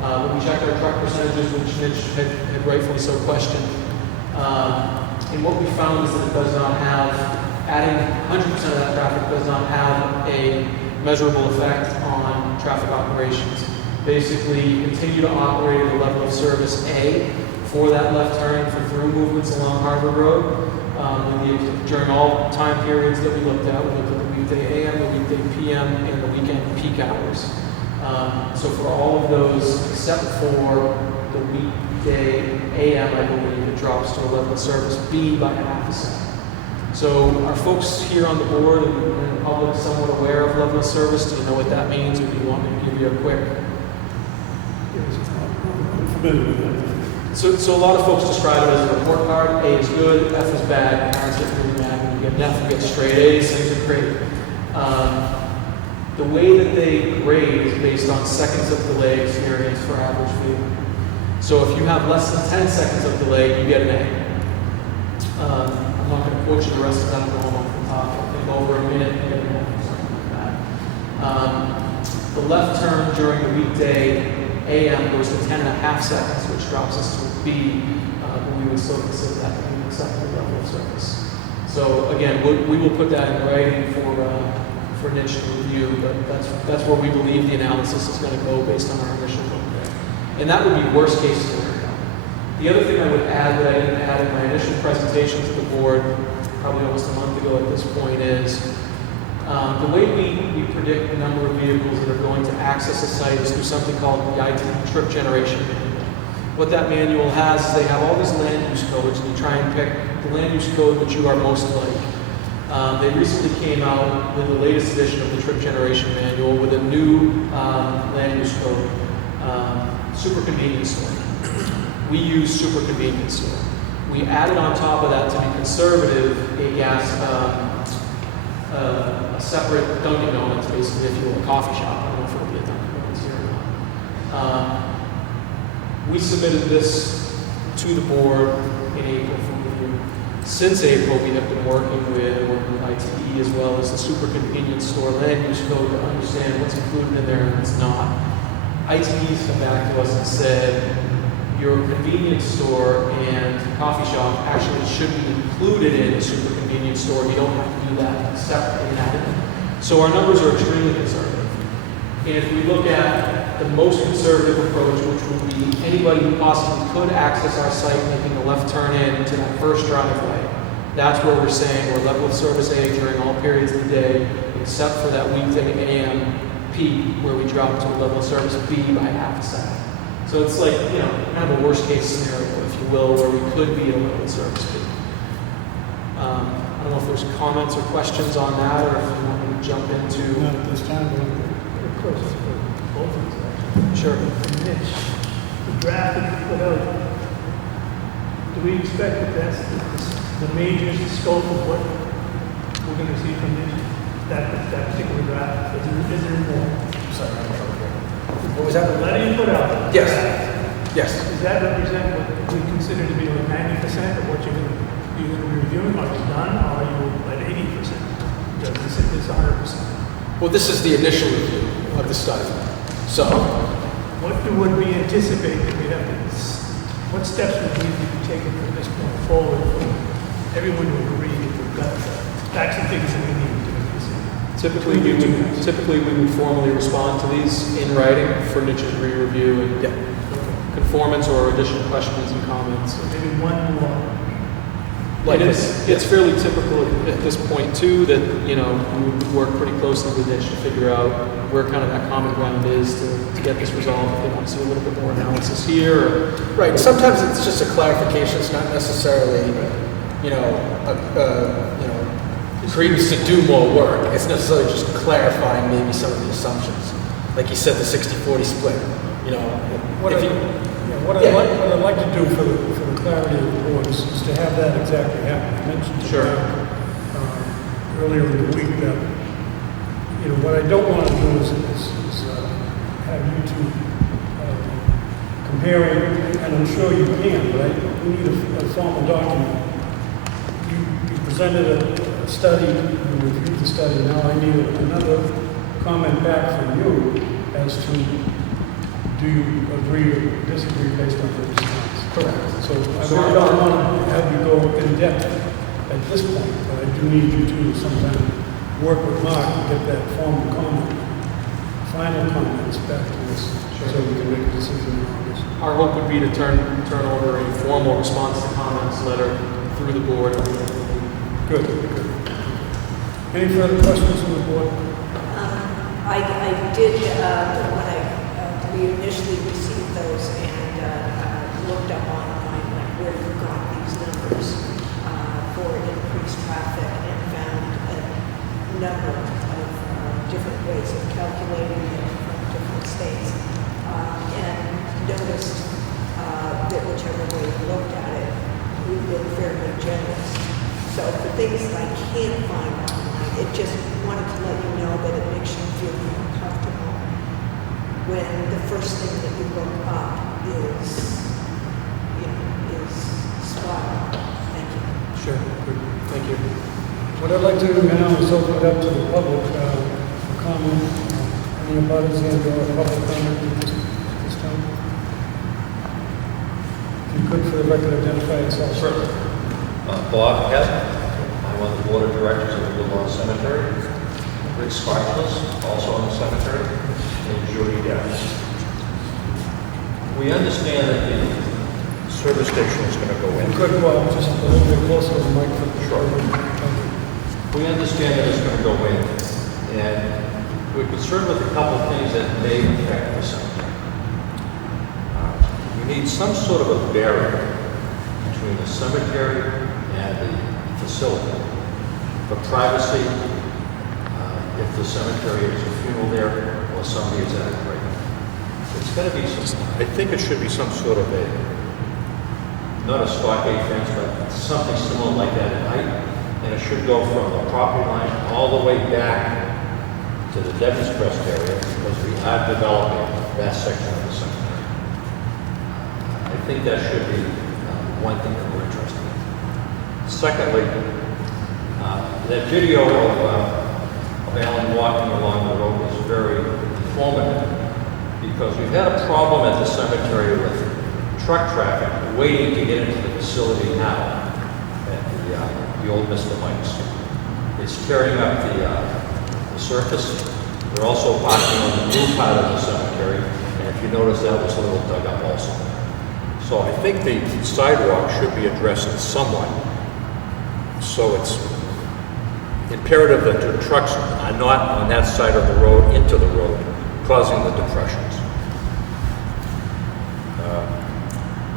But we checked our truck percentages, which Mitch had rightfully so questioned. And what we found is that it does not have, adding 100% of that traffic does not have a measurable effect on traffic operations. Basically, you continue to operate at a level of service A for that left turn for through movements along Harvard Road. During all time periods that we looked at the weekday AM, the weekday PM, and the weekend peak hours. So for all of those, except for the weekday AM, I believe it drops to a level of service B by 0.5%. So are folks here on the board and the public somewhat aware of level of service? Do you know what that means, or do you want me to give you a quick? I'm familiar with that. So a lot of folks describe it as a report card. A is good, F is bad. Parents get really mad when you get an F, you get straight A's, things are great. The way that they grade is based on seconds of delay experience for average vehicle. So if you have less than 10 seconds of delay, you get an A. I'm not going to quote you the rest of that going off the top. I think over a minute, you get an A, something like that. The left turn during the weekday AM goes to 10.5 seconds, which drops us to a B, but we would still consider that to be an acceptable level of service. So again, we will put that in writing for Niche to review, but that's where we believe the analysis is going to go based on our initial look there. And that would be worst case scenario. The other thing I would add that I didn't add in my initial presentation to the board, probably almost a month ago at this point, is the way we predict the number of vehicles that are going to access a site is through something called the IT trip generation manual. What that manual has is they have all these land use codes, and you try and pick the land use code that you are most like. They recently came out with the latest edition of the trip generation manual with a new land use code, super convenience store. We use super convenience store. We added on top of that, to be conservative, a separate Dunkin' Donuts, basically, if you will, a coffee shop. I don't know if it'll be a Dunkin' Donuts here or not. We submitted this to the board in April for review. Since April, we have been working with ITE as well as the super convenience store land use code to understand what's included in there and what's not. ITE's come back to us and said, your convenience store and coffee shop actually should be included in the super convenience store. You don't have to do that separately and add it. So our numbers are extremely conservative. And if we look at the most conservative approach, which would be anybody who possibly could access our site making a left turn in to that first driveway, that's where we're saying we're level of service A during all periods of the day, except for that weekday AM peak where we drop to a level of service B by 0.5 second. So it's like, kind of a worst case scenario. will, where we could be at a limited service fee. I don't know if there's comments or questions on that, or if you want me to jump into. Not at this time, but Of course, it's for both of us. Sure. Mitch, the draft that you put out, do we expect that that's the major scope of what we're going to see from this, that particular draft? Is there more? Sorry, I'm trying to hear. What was that? The letter you put out? Yes. draft, Yes. Does that represent what we consider to be like 90% of what you're going to be reviewing, or you've done, or are you at 80%? Does it say it's 100%? Well, this is the initial review of the study. So, What would we anticipate that we'd have to, what steps would we be taking from this point forward? Everyone would agree that we've got the facts and figures that we need to make this. Typically, we would formally respond to these in writing for Nich's re-review and yeah. conformance or additional questions and comments. So maybe one more. It's fairly typical at this point too that, you know, we would work pretty closely with Nitch to figure out where kind of that common ground is to get this resolved. If they want to see a little bit more analysis here. Or, Right. Sometimes it's just a clarification. It's not necessarily, you know, credence to do more work. It's necessarily just clarifying maybe some of the assumptions. Like you said, the 60-40 split. You know, what if you, what I'd like to do for the clarity of the board is to have that exactly happen. I mentioned to Sure. Mark, earlier in the week that, you know, what I don't want to do is have you two comparing, and I'm sure you can, but we need a formal document. You presented a study, you reviewed the study, now I need another comment back from you as to, do you agree or disagree based on the response? correct. So I really don't want to have you go in depth at this point, but I do need you to sometime work with Mark and get that formal comment, final comments back to us, so we can make a decision in August. our hope would be to turn over a formal response to comments letter through the board. Good, good. Any further questions from the board? I did, when we initially received those and looked up online, like where you got these numbers for increased traffic, and found a number of different ways of calculating it from different states, and noticed that whichever way you looked at it, we've been fairly generous. So for things that I can't find online, it just wanted to let you know that it makes you feel more comfortable when the first thing that you look up is, you know, is spot on. Thank you. Sure, good. Thank you. What I'd like to do now is open it up to the public for comment. Any abutters and or public comment at this time? If you could, for the record, identify yourself. Certainly. Bob Hess, I'm on the board of directors of the Woodlawn Cemetery. Rick Sparkless, also on the cemetery, and Judy Davis. We understand that the service station is going to go If in. you could, just a little bit closer to the microphone. Sure. Thank you. We understand that it's going to go in, and we're concerned with a couple of things that may affect the cemetery. We need some sort of a barrier between the cemetery and the facility for privacy, if the cemetery is a funeral there or somebody is at a grave. It's got to be some, I think it should be some sort of a, not a stockade fence, but something similar like that at height, and it should go from the property line all the way back to the Devil's Crest area, because we are developing that section of the cemetery. I think that should be one thing that we're interested in. Secondly, that video of Alan walking along the road was very informative, because we've had a problem at the cemetery with truck traffic waiting to get into the facility now at the old Mr. Mike's. It's tearing up the surface. They're also parking on the new part of the cemetery, and if you notice, that was a little dug up also. So I think the sidewalk should be addressed somewhat. So it's imperative that the trucks are not on that side of the road into the road, causing the depressions.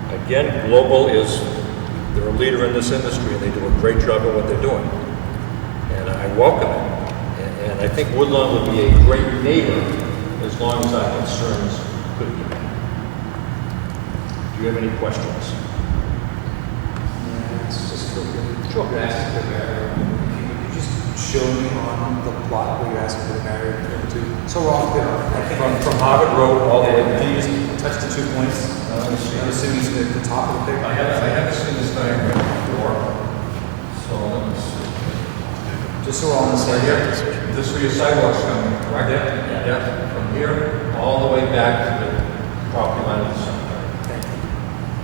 I Again, Global is, they're a leader in this industry, and they do a great job at what they're doing. And I welcome it. And I think Woodlawn would be a great neighbor as long as our concerns could be met. Do you have any questions? Yeah, it's just quickly. Sure. You're asking for the barrier. If you could just show me on the plot where you're asking for the barrier between the two. So we're off there. From Harvard Road all the way Can down. you just touch the 2 points? I'm assuming it's the top of the picture. I have seen this diagram before, so let me see. Just so we're all on the same Right page. here, this is where your sidewalk's coming, correct? Yeah, from here all the way back to the property line of the cemetery.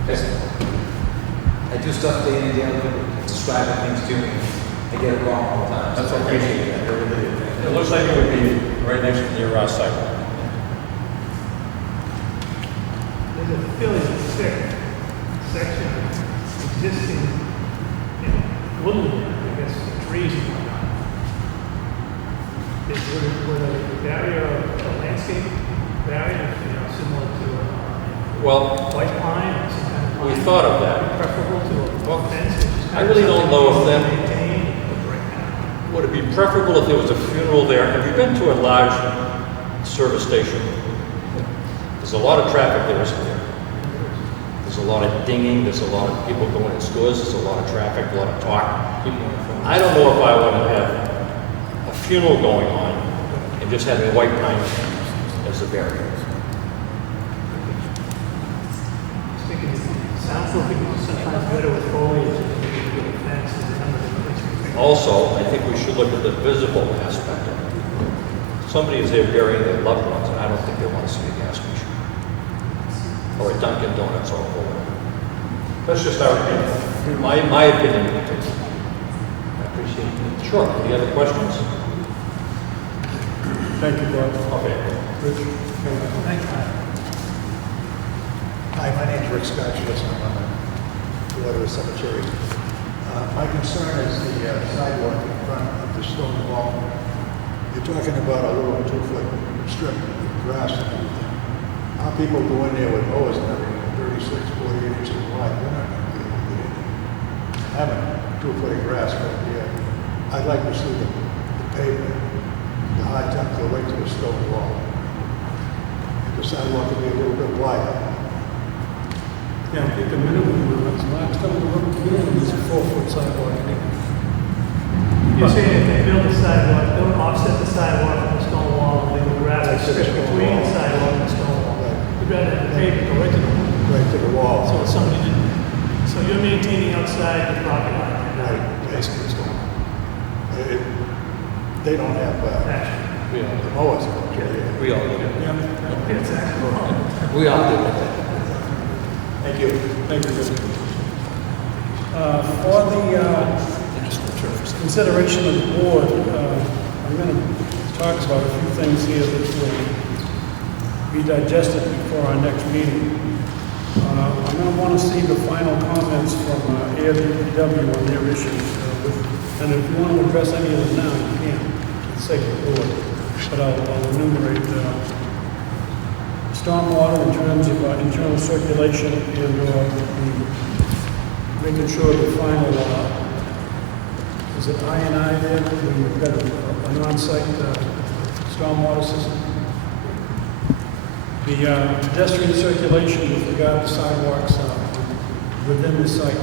Yes. I do stuff day in and day out, people describing things to me. I get it wrong all the time. That's So I okay. appreciate that. I really do. It looks like it would be right next to your sidewalk. There's a fairly thick section of existing, woodland, I guess, trees and whatnot. Would a barrier, a landscape barrier, similar to Well, a white pine or some kind of pine? we thought of that. be preferable to Well, a fence? Which is I kind really of don't know if something that- we maintain right now. Would it be preferable if there was a funeral there? Have you been to a large service station? There's a lot of traffic there, isn't there? There's a lot of dinging, there's a lot of people going in stores, there's a lot of traffic, a lot of talk. I don't know if I want to have a funeral going on and just having a white pine as a barrier. Soundproofing is sometimes better with foliage than with a fence. There's a number of different things. Also, I think we should look at the visible aspect of it. Somebody is there burying their loved ones, and I don't think they want to see a gas station. Or a Dunkin' Donuts or whatever. That's just our opinion. My opinion. I appreciate it. Sure. Any other questions? Thank you, Bob. Okay. Rich? Hi, my name's Rick Scott, I'm on the Water Cemetery. My concern is the sidewalk in front of the stone wall. You're talking about a little 2-foot strip of grass and everything. Our people go in there with mowers and everything, 36, 48 inches wide, they're not gonna be able to get in there. Having 2 foot of grass right there, I'd like to see the pavement, the high top go right to the stone wall. The sidewalk would be a little bit wider. Yeah, I think the minimum, last time we looked, the minimum is a 4-foot sidewalk. You're saying if they build a sidewalk, don't offset the sidewalk from the stone wall, and leave a grass Right to the strip stone between wall. the sidewalk and the stone wall. Right. You'd rather have the pavement go right to the wall. Right to the wall. So somebody didn't, so you're maintaining outside the property line. Right, basically, it's going. They don't have, Actually, the mowers. We all do. Yeah, it's actually wrong. We all do it. Thank you. thank you, Rich. For the consideration of the board, I'm going to talk about a few things here that will be digested before our next meeting. I'm going to want to see the final comments from Ayer on their issues. And if you want to address any of them now, you can, for the sake of the board. But I'll enumerate stormwater in terms of internal circulation and making sure the final, is it I&I there? We've got an on-site stormwater system. The pedestrian circulation with regard to sidewalks within the site.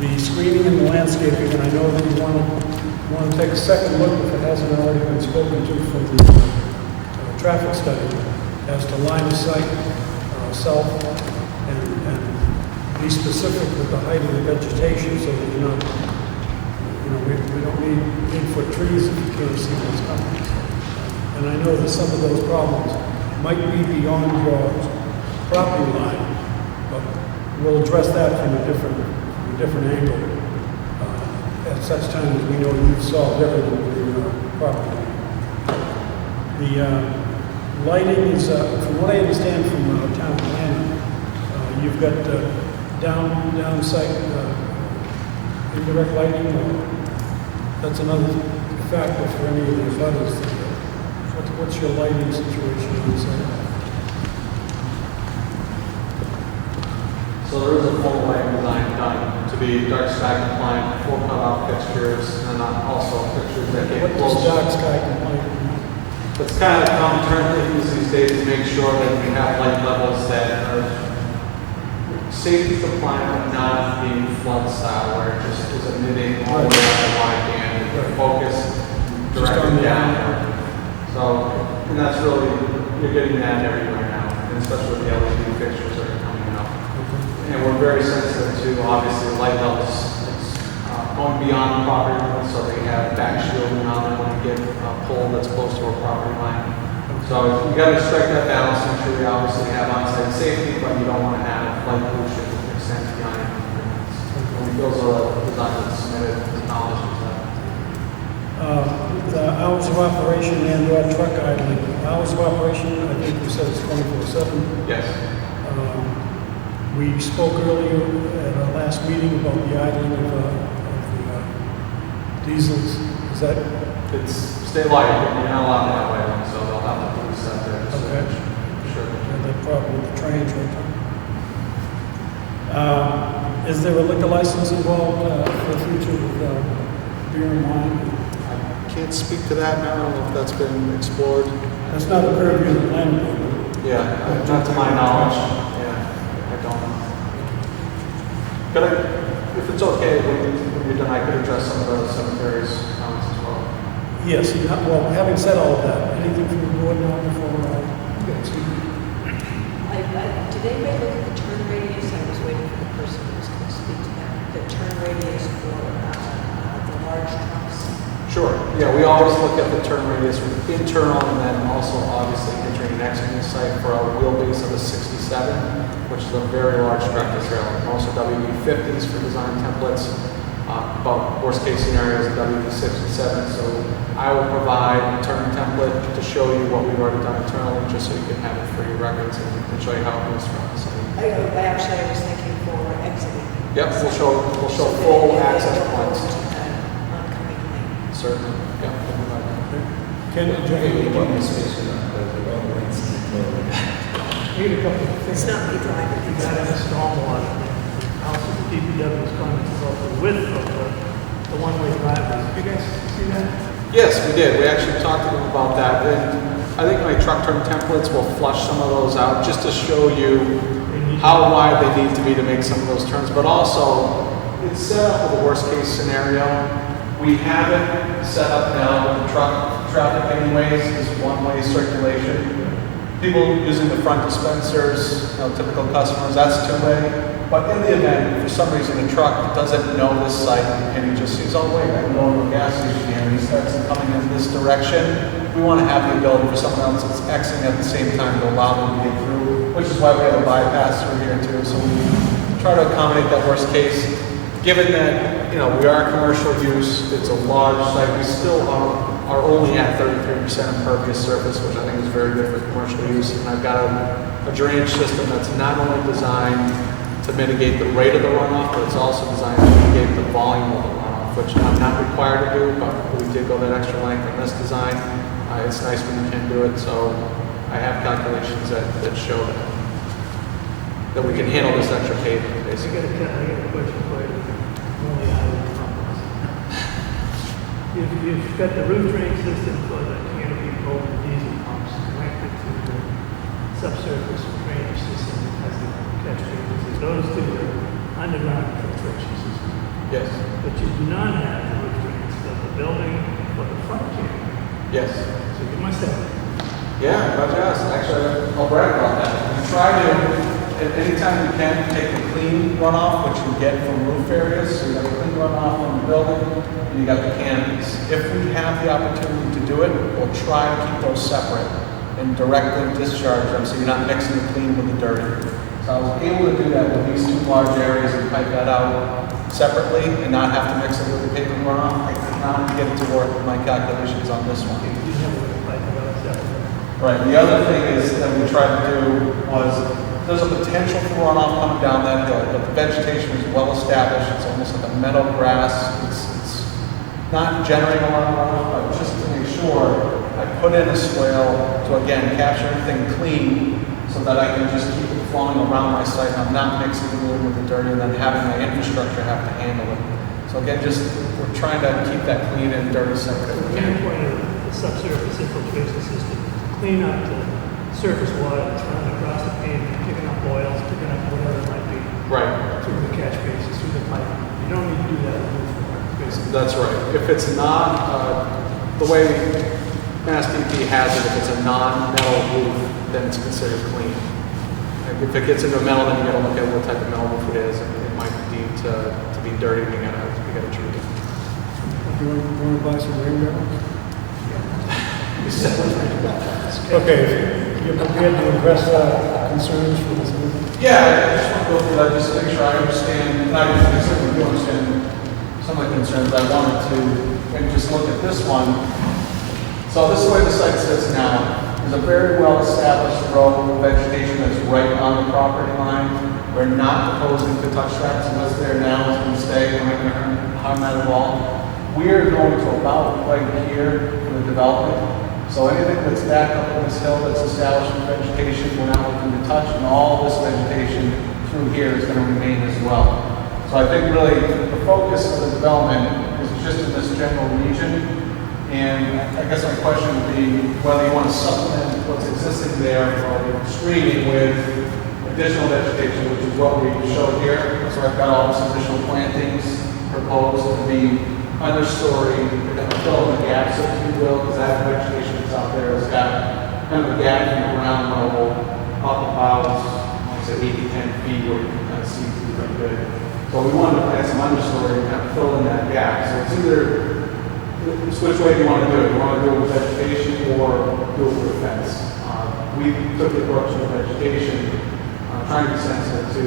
The screening and the landscaping, and I know that you want to take a second look if it hasn't already been spoken to from the traffic study as to line of sight, south, and be specific with the height of the vegetation so that you're not, we don't need 8-foot trees if you can't see what's coming. And I know that some of those problems might be beyond your property line, but we'll address that from a different angle at such time as we know you've solved everything with your property line. The lighting is, from what I understand from town planning, you've got down site indirect lighting. That's another factor for any of these others. What's your lighting situation on site? So there is a full lighting design done to be dark sky compliant, full cutoff fixtures, and also fixtures that get What close. does dark sky complaint? It's kind of a common term they use these days to make sure that we have light levels that are safety compliant, but not being flood style, where it just is emitting all the way out the wide band, and focus Just on directly the down. So, and that's really, you're getting that everywhere now, and especially with the LED fixtures that are coming out. And we're very sensitive to, obviously, light levels going beyond the property line, so they have back shielding on them when you get a pole that's close to a property line. So you got to strike that balance, make sure we obviously have on-site safety, but you don't want to have light pollution that extends beyond your limits. And those are designs that's submitted, acknowledges that. The hours of operation and or truck idling. Hours of operation, I think you said it's 24/7. Yes. We spoke earlier at our last meeting about the idling of the diesels. Is that It's state law, you're not allowed to have lighting, so they'll have to police that there. Just to Okay. make sure. the problem with the trains right? Is there a liquor license involved for the future with beer and wine? I can't speak to that now, I don't know if that's been explored. That's not a purview of the planning board. Yeah, not to my knowledge. Yeah, I don't know. Could I, if it's okay, when you're done, I could address some of the cemeteries comments as well. Yes, well, having said all of that, anything from the board now before excuse me? Did anybody look at the turn radius? I was waiting for the person who was going to speak to that. The turn radius for the large trucks. Sure. Yeah, we always look at the turn radius with internal and then also obviously entering and exiting the site for our wheelbase of a 67, which is a very large tractor trailer. Most are WB50s for design templates. But worst case scenario is a WB67. So I will provide a turn template to show you what we've already done internally, just so you can have it for your records and we can show you how it moves from the site. Actually, I was thinking for exiting. Yep, we'll show So that full they access don't go points. into the oncoming lane. Certainly. Yeah, we'll provide that. Ken, Jackie, Need a couple of It's things. not me driving. You got in a stormwater. Also, the DPW's comments about the width of the one-way driveways. Did you guys see that? Yes, we did. We actually talked to them about that. And I think my truck turn templates will flush some of those out just to show you how wide they need to be to make some of those turns. But also, it's set up with a worst case scenario. We have it set up now with the truck traffic anyways, is one-way circulation. People using the front dispensers, typical customers, that's two-way. But in the event, for some reason, the truck doesn't know this site and he just sees, oh wait, I can go to a gas station here, and he starts coming in this direction. We want to have the ability for someone else that's exiting at the same time to allow them to get through, which is why we have a bypass through here too. So we try to accommodate that worst case. Given that, we are commercial use, it's a large site, we still are only at 33% impervious surface, which I think is very good for commercial use. And I've got a drainage system that's not only designed to mitigate the rate of the runoff, but it's also designed to mitigate the volume of the runoff, which I'm not required to do, but we did go that extra length in this design. It's nice when you can do it, so I have calculations that show that we can handle this extra pavement, I basically. got a question for you. Only I would comment. You've got the roof drain system for the canopy boat and diesel pumps connected to the subsurface drainage system that has the catch basins. Those two are underground filtration systems. Yes. But you do not have the roof drains of the building or the front canopy. Yes. So you must have it. Yeah, glad you asked. Actually, I'll brag about that. We try to, anytime we can, take the clean runoff, which you get from roof areas. So you got the clean runoff from the building, and you got the canopies. If we have the opportunity to do it, we'll try to keep those separate and directly discharge them so you're not mixing the clean with the dirty. So I was able to do that with these two large areas and pipe that out separately and not have to mix it with the pavement runoff. I could not get it to work with my calculations on this one. You didn't have a way to fight it out separately. Right. The other thing is that we tried to do was there's a potential for runoff coming down that hill, but the vegetation is well established. It's almost like a meadow grass. It's not generating a lot of runoff, but just to make sure, I put in a swale to again capture everything clean so that I can just keep it flowing around my site, and I'm not mixing it in with the dirt and then having my infrastructure have to handle it. So again, we're trying to keep that clean and dirty separate if The we main can. point of the subsurface infiltration system, clean up the surface water that's running across the pavement, picking up oils, picking up whatever it might be Right. through the catch bases, through the pipe. You don't need to do that in roof water, basically. That's right. If it's not, the way Mass DEP has it, if it's a non-metal roof, then it's considered clean. Like if it gets into metal, then you gotta look at what type of metal roof it is, and it might be deemed to be dirty, and you gotta treat it. You want to buy some rain barrels? Okay, you're prepared to address concerns for this movement? Yeah, I just want to go through that, just to make sure I understand, and I certainly do understand some of the concerns. I wanted to maybe just look at this one. So this is where the site sits now. There's a very well-established row of vegetation that's right on the property line. We're not proposing to touch that, so what's there now is going to stay, we're not going to harm that at all. We're going to about right here for the development. So anything that's back up on this hill that's established in vegetation, we're not looking to touch, and all this vegetation through here is going to remain as well. So I think really the focus of the development is just in this general region. And I guess my question would be whether you want to supplement what's existing there or screening with additional vegetation, which is what we showed here. So I've got all this additional plantings proposed to be understory, fill in the gaps, if you will, because that vegetation that's out there has got kind of a gap in the ground level up about, like I said, 8 to 10 feet where you can kind of see through pretty good. So we wanted to plant some understory and kind of fill in that gap. So it's either, which way do you want to do it? Do you want to do it with vegetation or do it with a fence? We took the approach with vegetation, trying to be sensitive to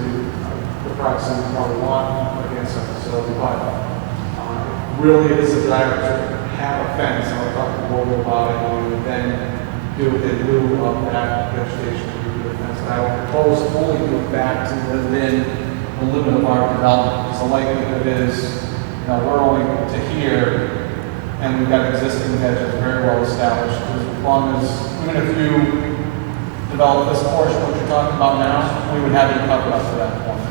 the proximity of our lot against our facility, but really, it is a desire to have a fence, and I'll talk to the board about it, and we would then do it in lieu of that vegetation, we do the fence. But I would propose only do it back to within the limit of our development, because the likelihood is, we're only to here, and we've got existing hedges very well established, as long as, even if you develop this portion, what you're talking about now, we would have you covered up to that point,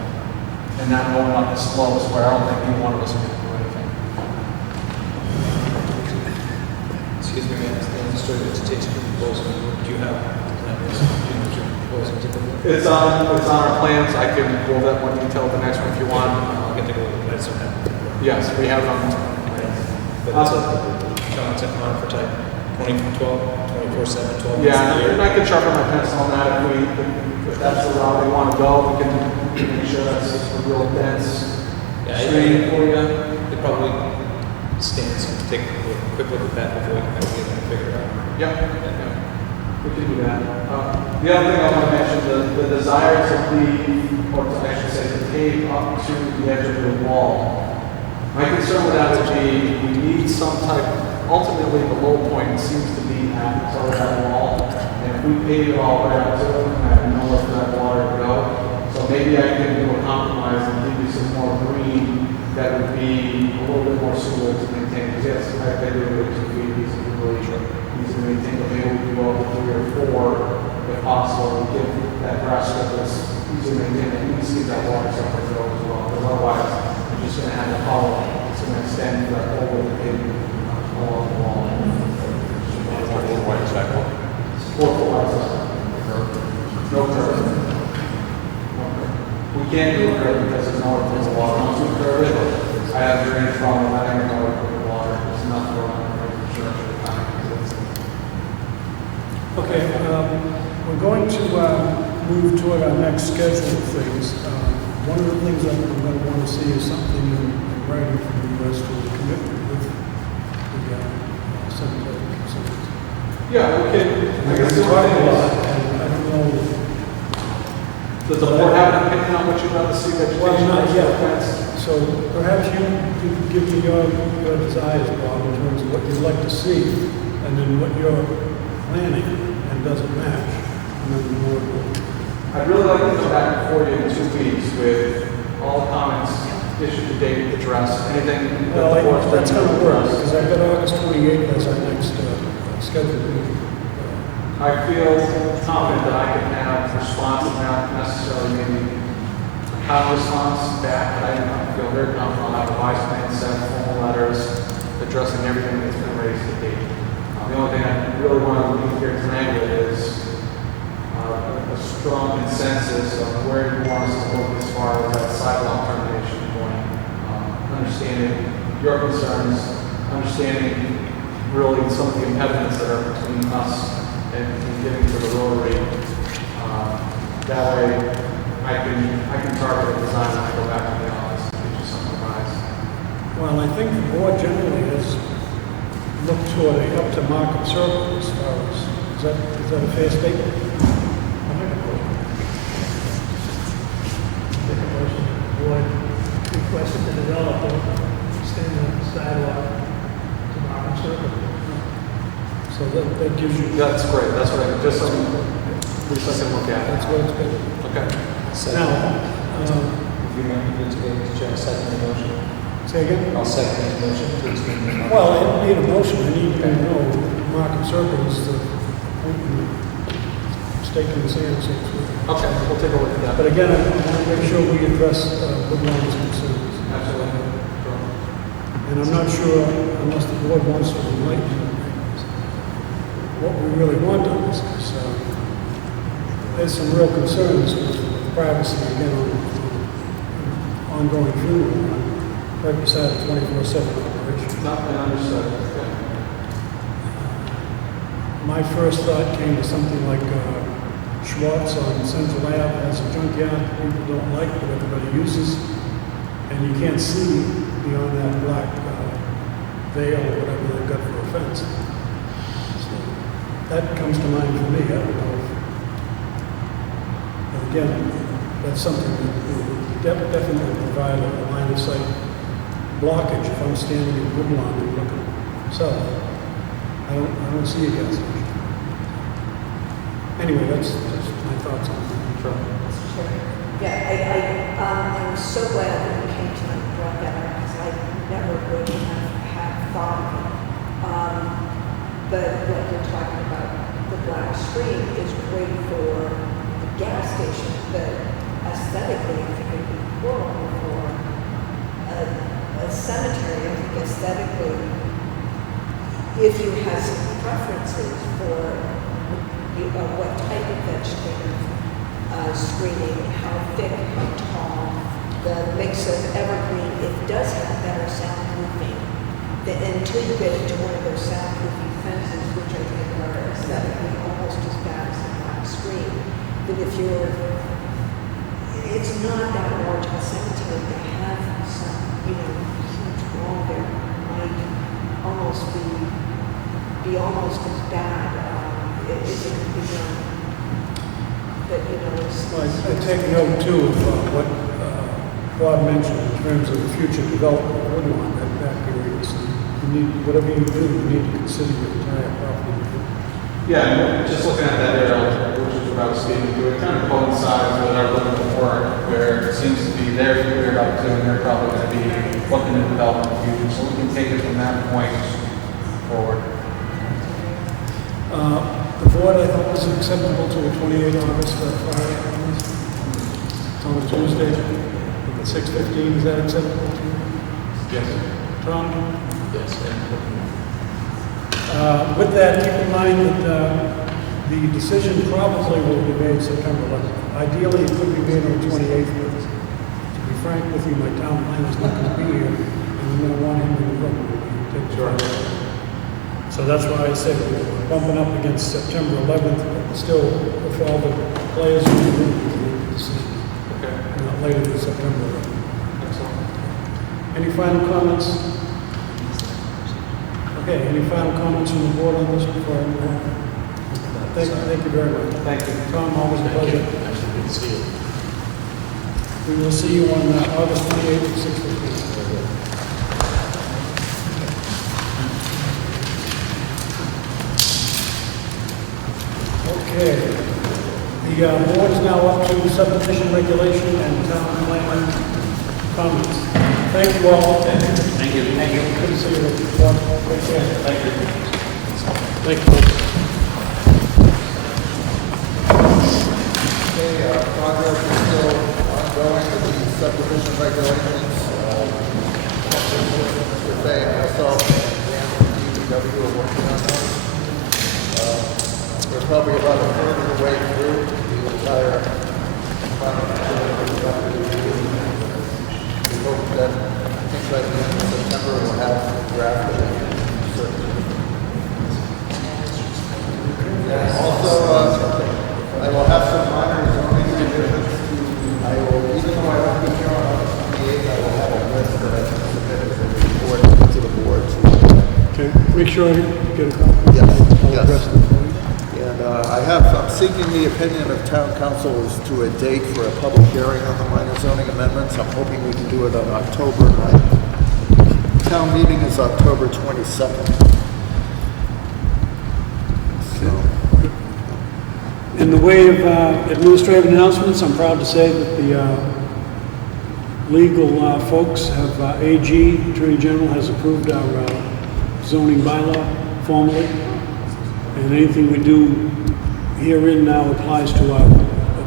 and not going up the slopes where I don't think either one of us can do anything. Excuse me, ma'am, the story vegetation proposal, do you have plans? Do you know what you're proposing to do? It's on our plans. I can go over that more detail the next one if you want. I'll get to go with that, so that. Yes, we have it on the plans. But it's a concept monitor type, 24/7, 12 months a Yeah, year. and I can sharpen my pencil on that if that's the route they want to go. We can make sure that's a real dense screen for you. It probably stands to take a quick look at that before we can kind of get that figured out. Yep. We can do that. The other thing I want to mention, the desire to leave, or to, I should say, to pave up to the edge of the wall. My concern with that would be we need some type, ultimately the low point seems to be at the top of that wall. And if we pave it all right up to it, I have nowhere for that water to go. So maybe I can do a compromise and give you some more green that would be a little bit more suitable to maintain. Because yes, I do it 2 feet, these are really easy to maintain, but maybe we can go up to 3 or 4 if possible, and give that grass strip that's easy to maintain, and least keep that water separate go as well. Because otherwise, you're just going to have a hollow. It's going to extend that over the pavement along the wall. 4-foot wide sidewalk. 4-foot wide sidewalk. No curve. We can't do a curve because there's nowhere for the water. Once we curve it, I have drainage problem, I don't know where to put the water. There's nothing wrong with the structure of the time. Okay, we're going to move toward our next scheduled things. One of the things that we're going to want to see is something in writing from you as to the commitment with the cemetery facilities. Yeah, we can. I guess the We've talked a one lot, thing and I don't know. is, does the board have an opinion on what you'd rather see vegetation? Well, not versus yet. fence? So perhaps you could give me your desires, Bob, in terms of what you'd like to see, and then what you're planning, and does it match? And then the board will. I'd really like to come back before you in 2 weeks with all the comments issued to date, addressed, anything that Well, the board's that's going to work, addressed. because I've got August 28th as our next scheduled meeting. I feel confident that I can have responsive, not necessarily maybe a counter response back, but I feel very confident I'll have a wise plan set, formal letters, addressing everything that's been raised to date. The only thing I really want to leave here tonight with is a strong consensus of where you want us to look as far as that sidewalk termination point. Understanding your concerns, understanding really some of the impediments that are between us and getting to the rotary. That way, I can target a design when I go back to the office and get you some advice. Well, I think the board generally has looked toward a up to market circle as far as, is that a fair statement? I'll make a motion. Make a motion, the board requested the developer extend the sidewalk to Markham Circle. So that gives you, That's great. That's what I just some we can look at. that's what it's been. Okay. Now, If you want me to go to Chair, second the motion. say again? I'll second his motion to extend the. Well, I don't need a motion, I need to know market circle is the stake in the sand, so to speak. Okay, we'll take a look at that. But again, I want to make sure we address Woodlawn's concerns. Absolutely. And I'm not sure, unless the board wants to enlighten me, what we really want on this is, there's some real concerns with privacy, again, on ongoing funeral, right beside a 24/7 operation. Not been understood. Okay. My first thought came to something like Schwartz on Central Ave has a junkyard that people don't like, but everybody uses, and you can't see beyond that black veil or whatever they've got for a fence. So that comes to mind for me. I don't know if, but again, that's something that would definitely provide a line of sight blockage if I'm standing in Woodlawn and looking south. I don't see a gas station. Anyway, that's my thoughts on that. Sure. Sure. Yeah, I'm so glad that you came tonight and brought that up, because I never would have thought of it. But what you're talking about, the black screen is great for the gas station, but aesthetically, I think it'd be horrible for a cemetery. I think aesthetically, if you have some preferences for what type of vegetative screening, how thick, how tall, the mix of evergreen, it does have better soundproofing. Until you get into one of those soundproofing fences, which I think are aesthetically almost as bad as the black screen. But if it's not that large of a cemetery to have some, huge wall there might almost be almost as bad. Is it could be done? But it's. Well, I take note too of what Bob mentioned in terms of the future development of Woodlawn, that period. So you need, whatever you do, you need to consider your entire property. Yeah, and just looking at that area, which is what I was speaking to, it kind of coincides with our limit of work, where it seems to be they're cleared up to, and they're probably going to be looking to develop in the future. So we can take it from that point forward. The board, I thought, was acceptable to a 28 August Friday. It's on a Tuesday at 6:15. Is that acceptable to you? Yes. Tom? Yes. With that, keep in mind that the decision probably will be made September 11th. Ideally, it could be made on the 28th, but to be frank with you, my town planner is not going to be here, and we don't want him in the room. Sure. So that's why I said we're bumping up against September 11th, but still, if all the players in the room, we can make the decision. Okay. Not later than September 11th. Excellent. Any final comments? Okay, any final comments from the board on this before I move on? Thank you very much. Thank you. Tom, always a pleasure. Actually, good to see you. We will see you on August 28th at 6:15. Okay. The board is now up to subdivision regulation and town plan comments. Thank you all. Thank you. Thank you. Good to see you. Bob. Take care. Thank you. Thank you. Progress is still ongoing with the subdivision regulations. Mr. Fay and myself and Dan from DPW are working on those. We're probably about a third of the way through the entire we hope that, I think by the end of September, we'll have drafted it. And also, I will have some minor zoning revisions to, even though I won't be here on August 28th, I will have a list that I can submit as a report to the board. Okay, make sure I get a copy. Yes, I'll yes. address them for you. And I'm seeking the opinion of town council as to a date for a public hearing on the minor zoning amendments. I'm hoping we can do it on October 9th. Town meeting is October 22nd. So, In the way of administrative announcements, I'm proud to say that the legal folks have, AG, Attorney General, has approved our zoning bylaw formally. And anything we do herein now applies to our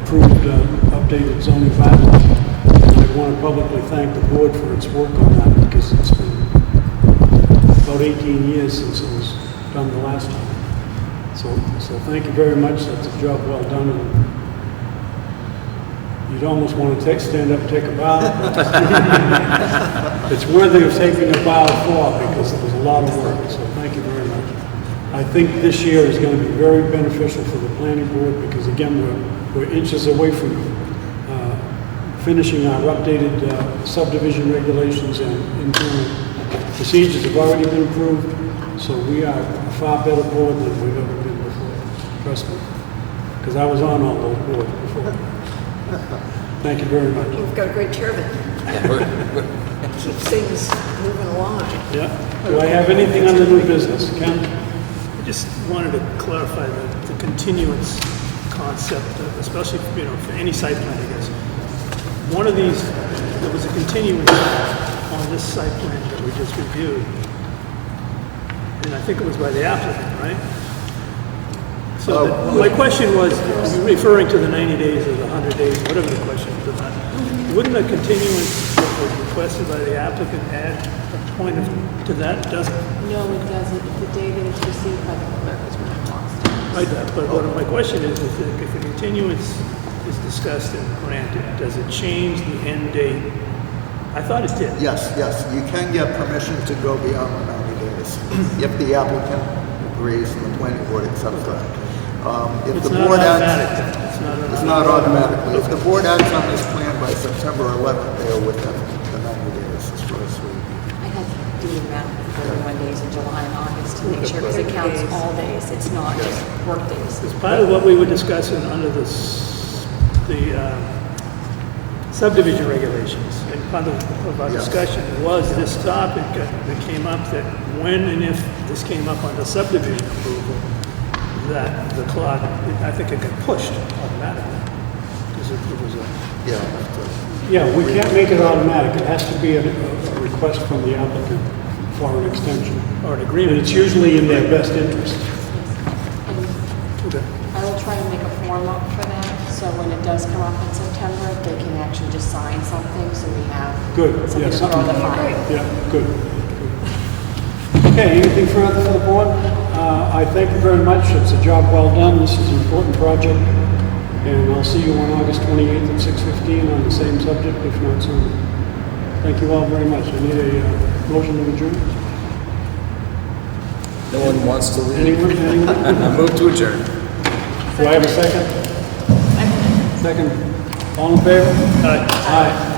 approved, updated zoning bylaw. And I want to publicly thank the board for its work on that, because it's been about 18 years since it was done the last time. So thank you very much. That's a job well done. And you'd almost want to stand up and take a bow. It's worthy of taking a bow for, because it was a lot of work. So thank you very much. I think this year is going to be very beneficial for the planning board, because again, we're inches away from finishing our updated subdivision regulations, and internal procedures have already been approved. So we are a far better board than we've ever been before. Trust me, because I was on all those boards before. Thank you very much. You've got a great chairman. Keeps things moving along. Yeah. Do I have anything on the new business? Ken? I just wanted to clarify the continuance concept, especially, for any site plan, I guess. One of these, there was a continuance on this site plan that we just reviewed. And I think it was by the applicant, right? So my question was, referring to the 90 days or the 100 days, whatever the question is about, wouldn't a continuance that was requested by the applicant add a point to that? Doesn't? No, it doesn't. The day that it's received by the clerk is when it lost. Right, but what my question is if a continuance is discussed and granted, does it change the end date? I thought it did. yes, you can get permission to go beyond the 90 days if the applicant agrees and the planning board accepts that. If It's the not board automatic. acts, It's not automatically. If the board acts on this plan by September 11th, they are within the 90 days as far as we. I had to do the math for 31 days in July and August to make sure, because it counts all days. It's not just work days. It's part of what we were discussing under the subdivision regulations. And part of our discussion was this topic that came up, that when and if this came up on the subdivision approval, that the clock, I think it got pushed automatically. Because it was a... Yeah, we can't make it automatic. It has to be a request from the applicant for an extension. Or an And agreement. it's usually in their best interest. And I will try to make a form up for that, so when it does come up in September, they can actually just sign something, so we have Good, something yeah, to put on the file. Yeah, good. Okay, anything further for the board? I thank you very much. It's a job well done. This is an important project. And I'll see you on August 28th at 6:15 on the same subject, if not sooner. Thank you all very much. I need a motion to adjourn. No one wants to leave. Anyone? Move to adjourn. Do I have a second? Second. All in favor? Aye.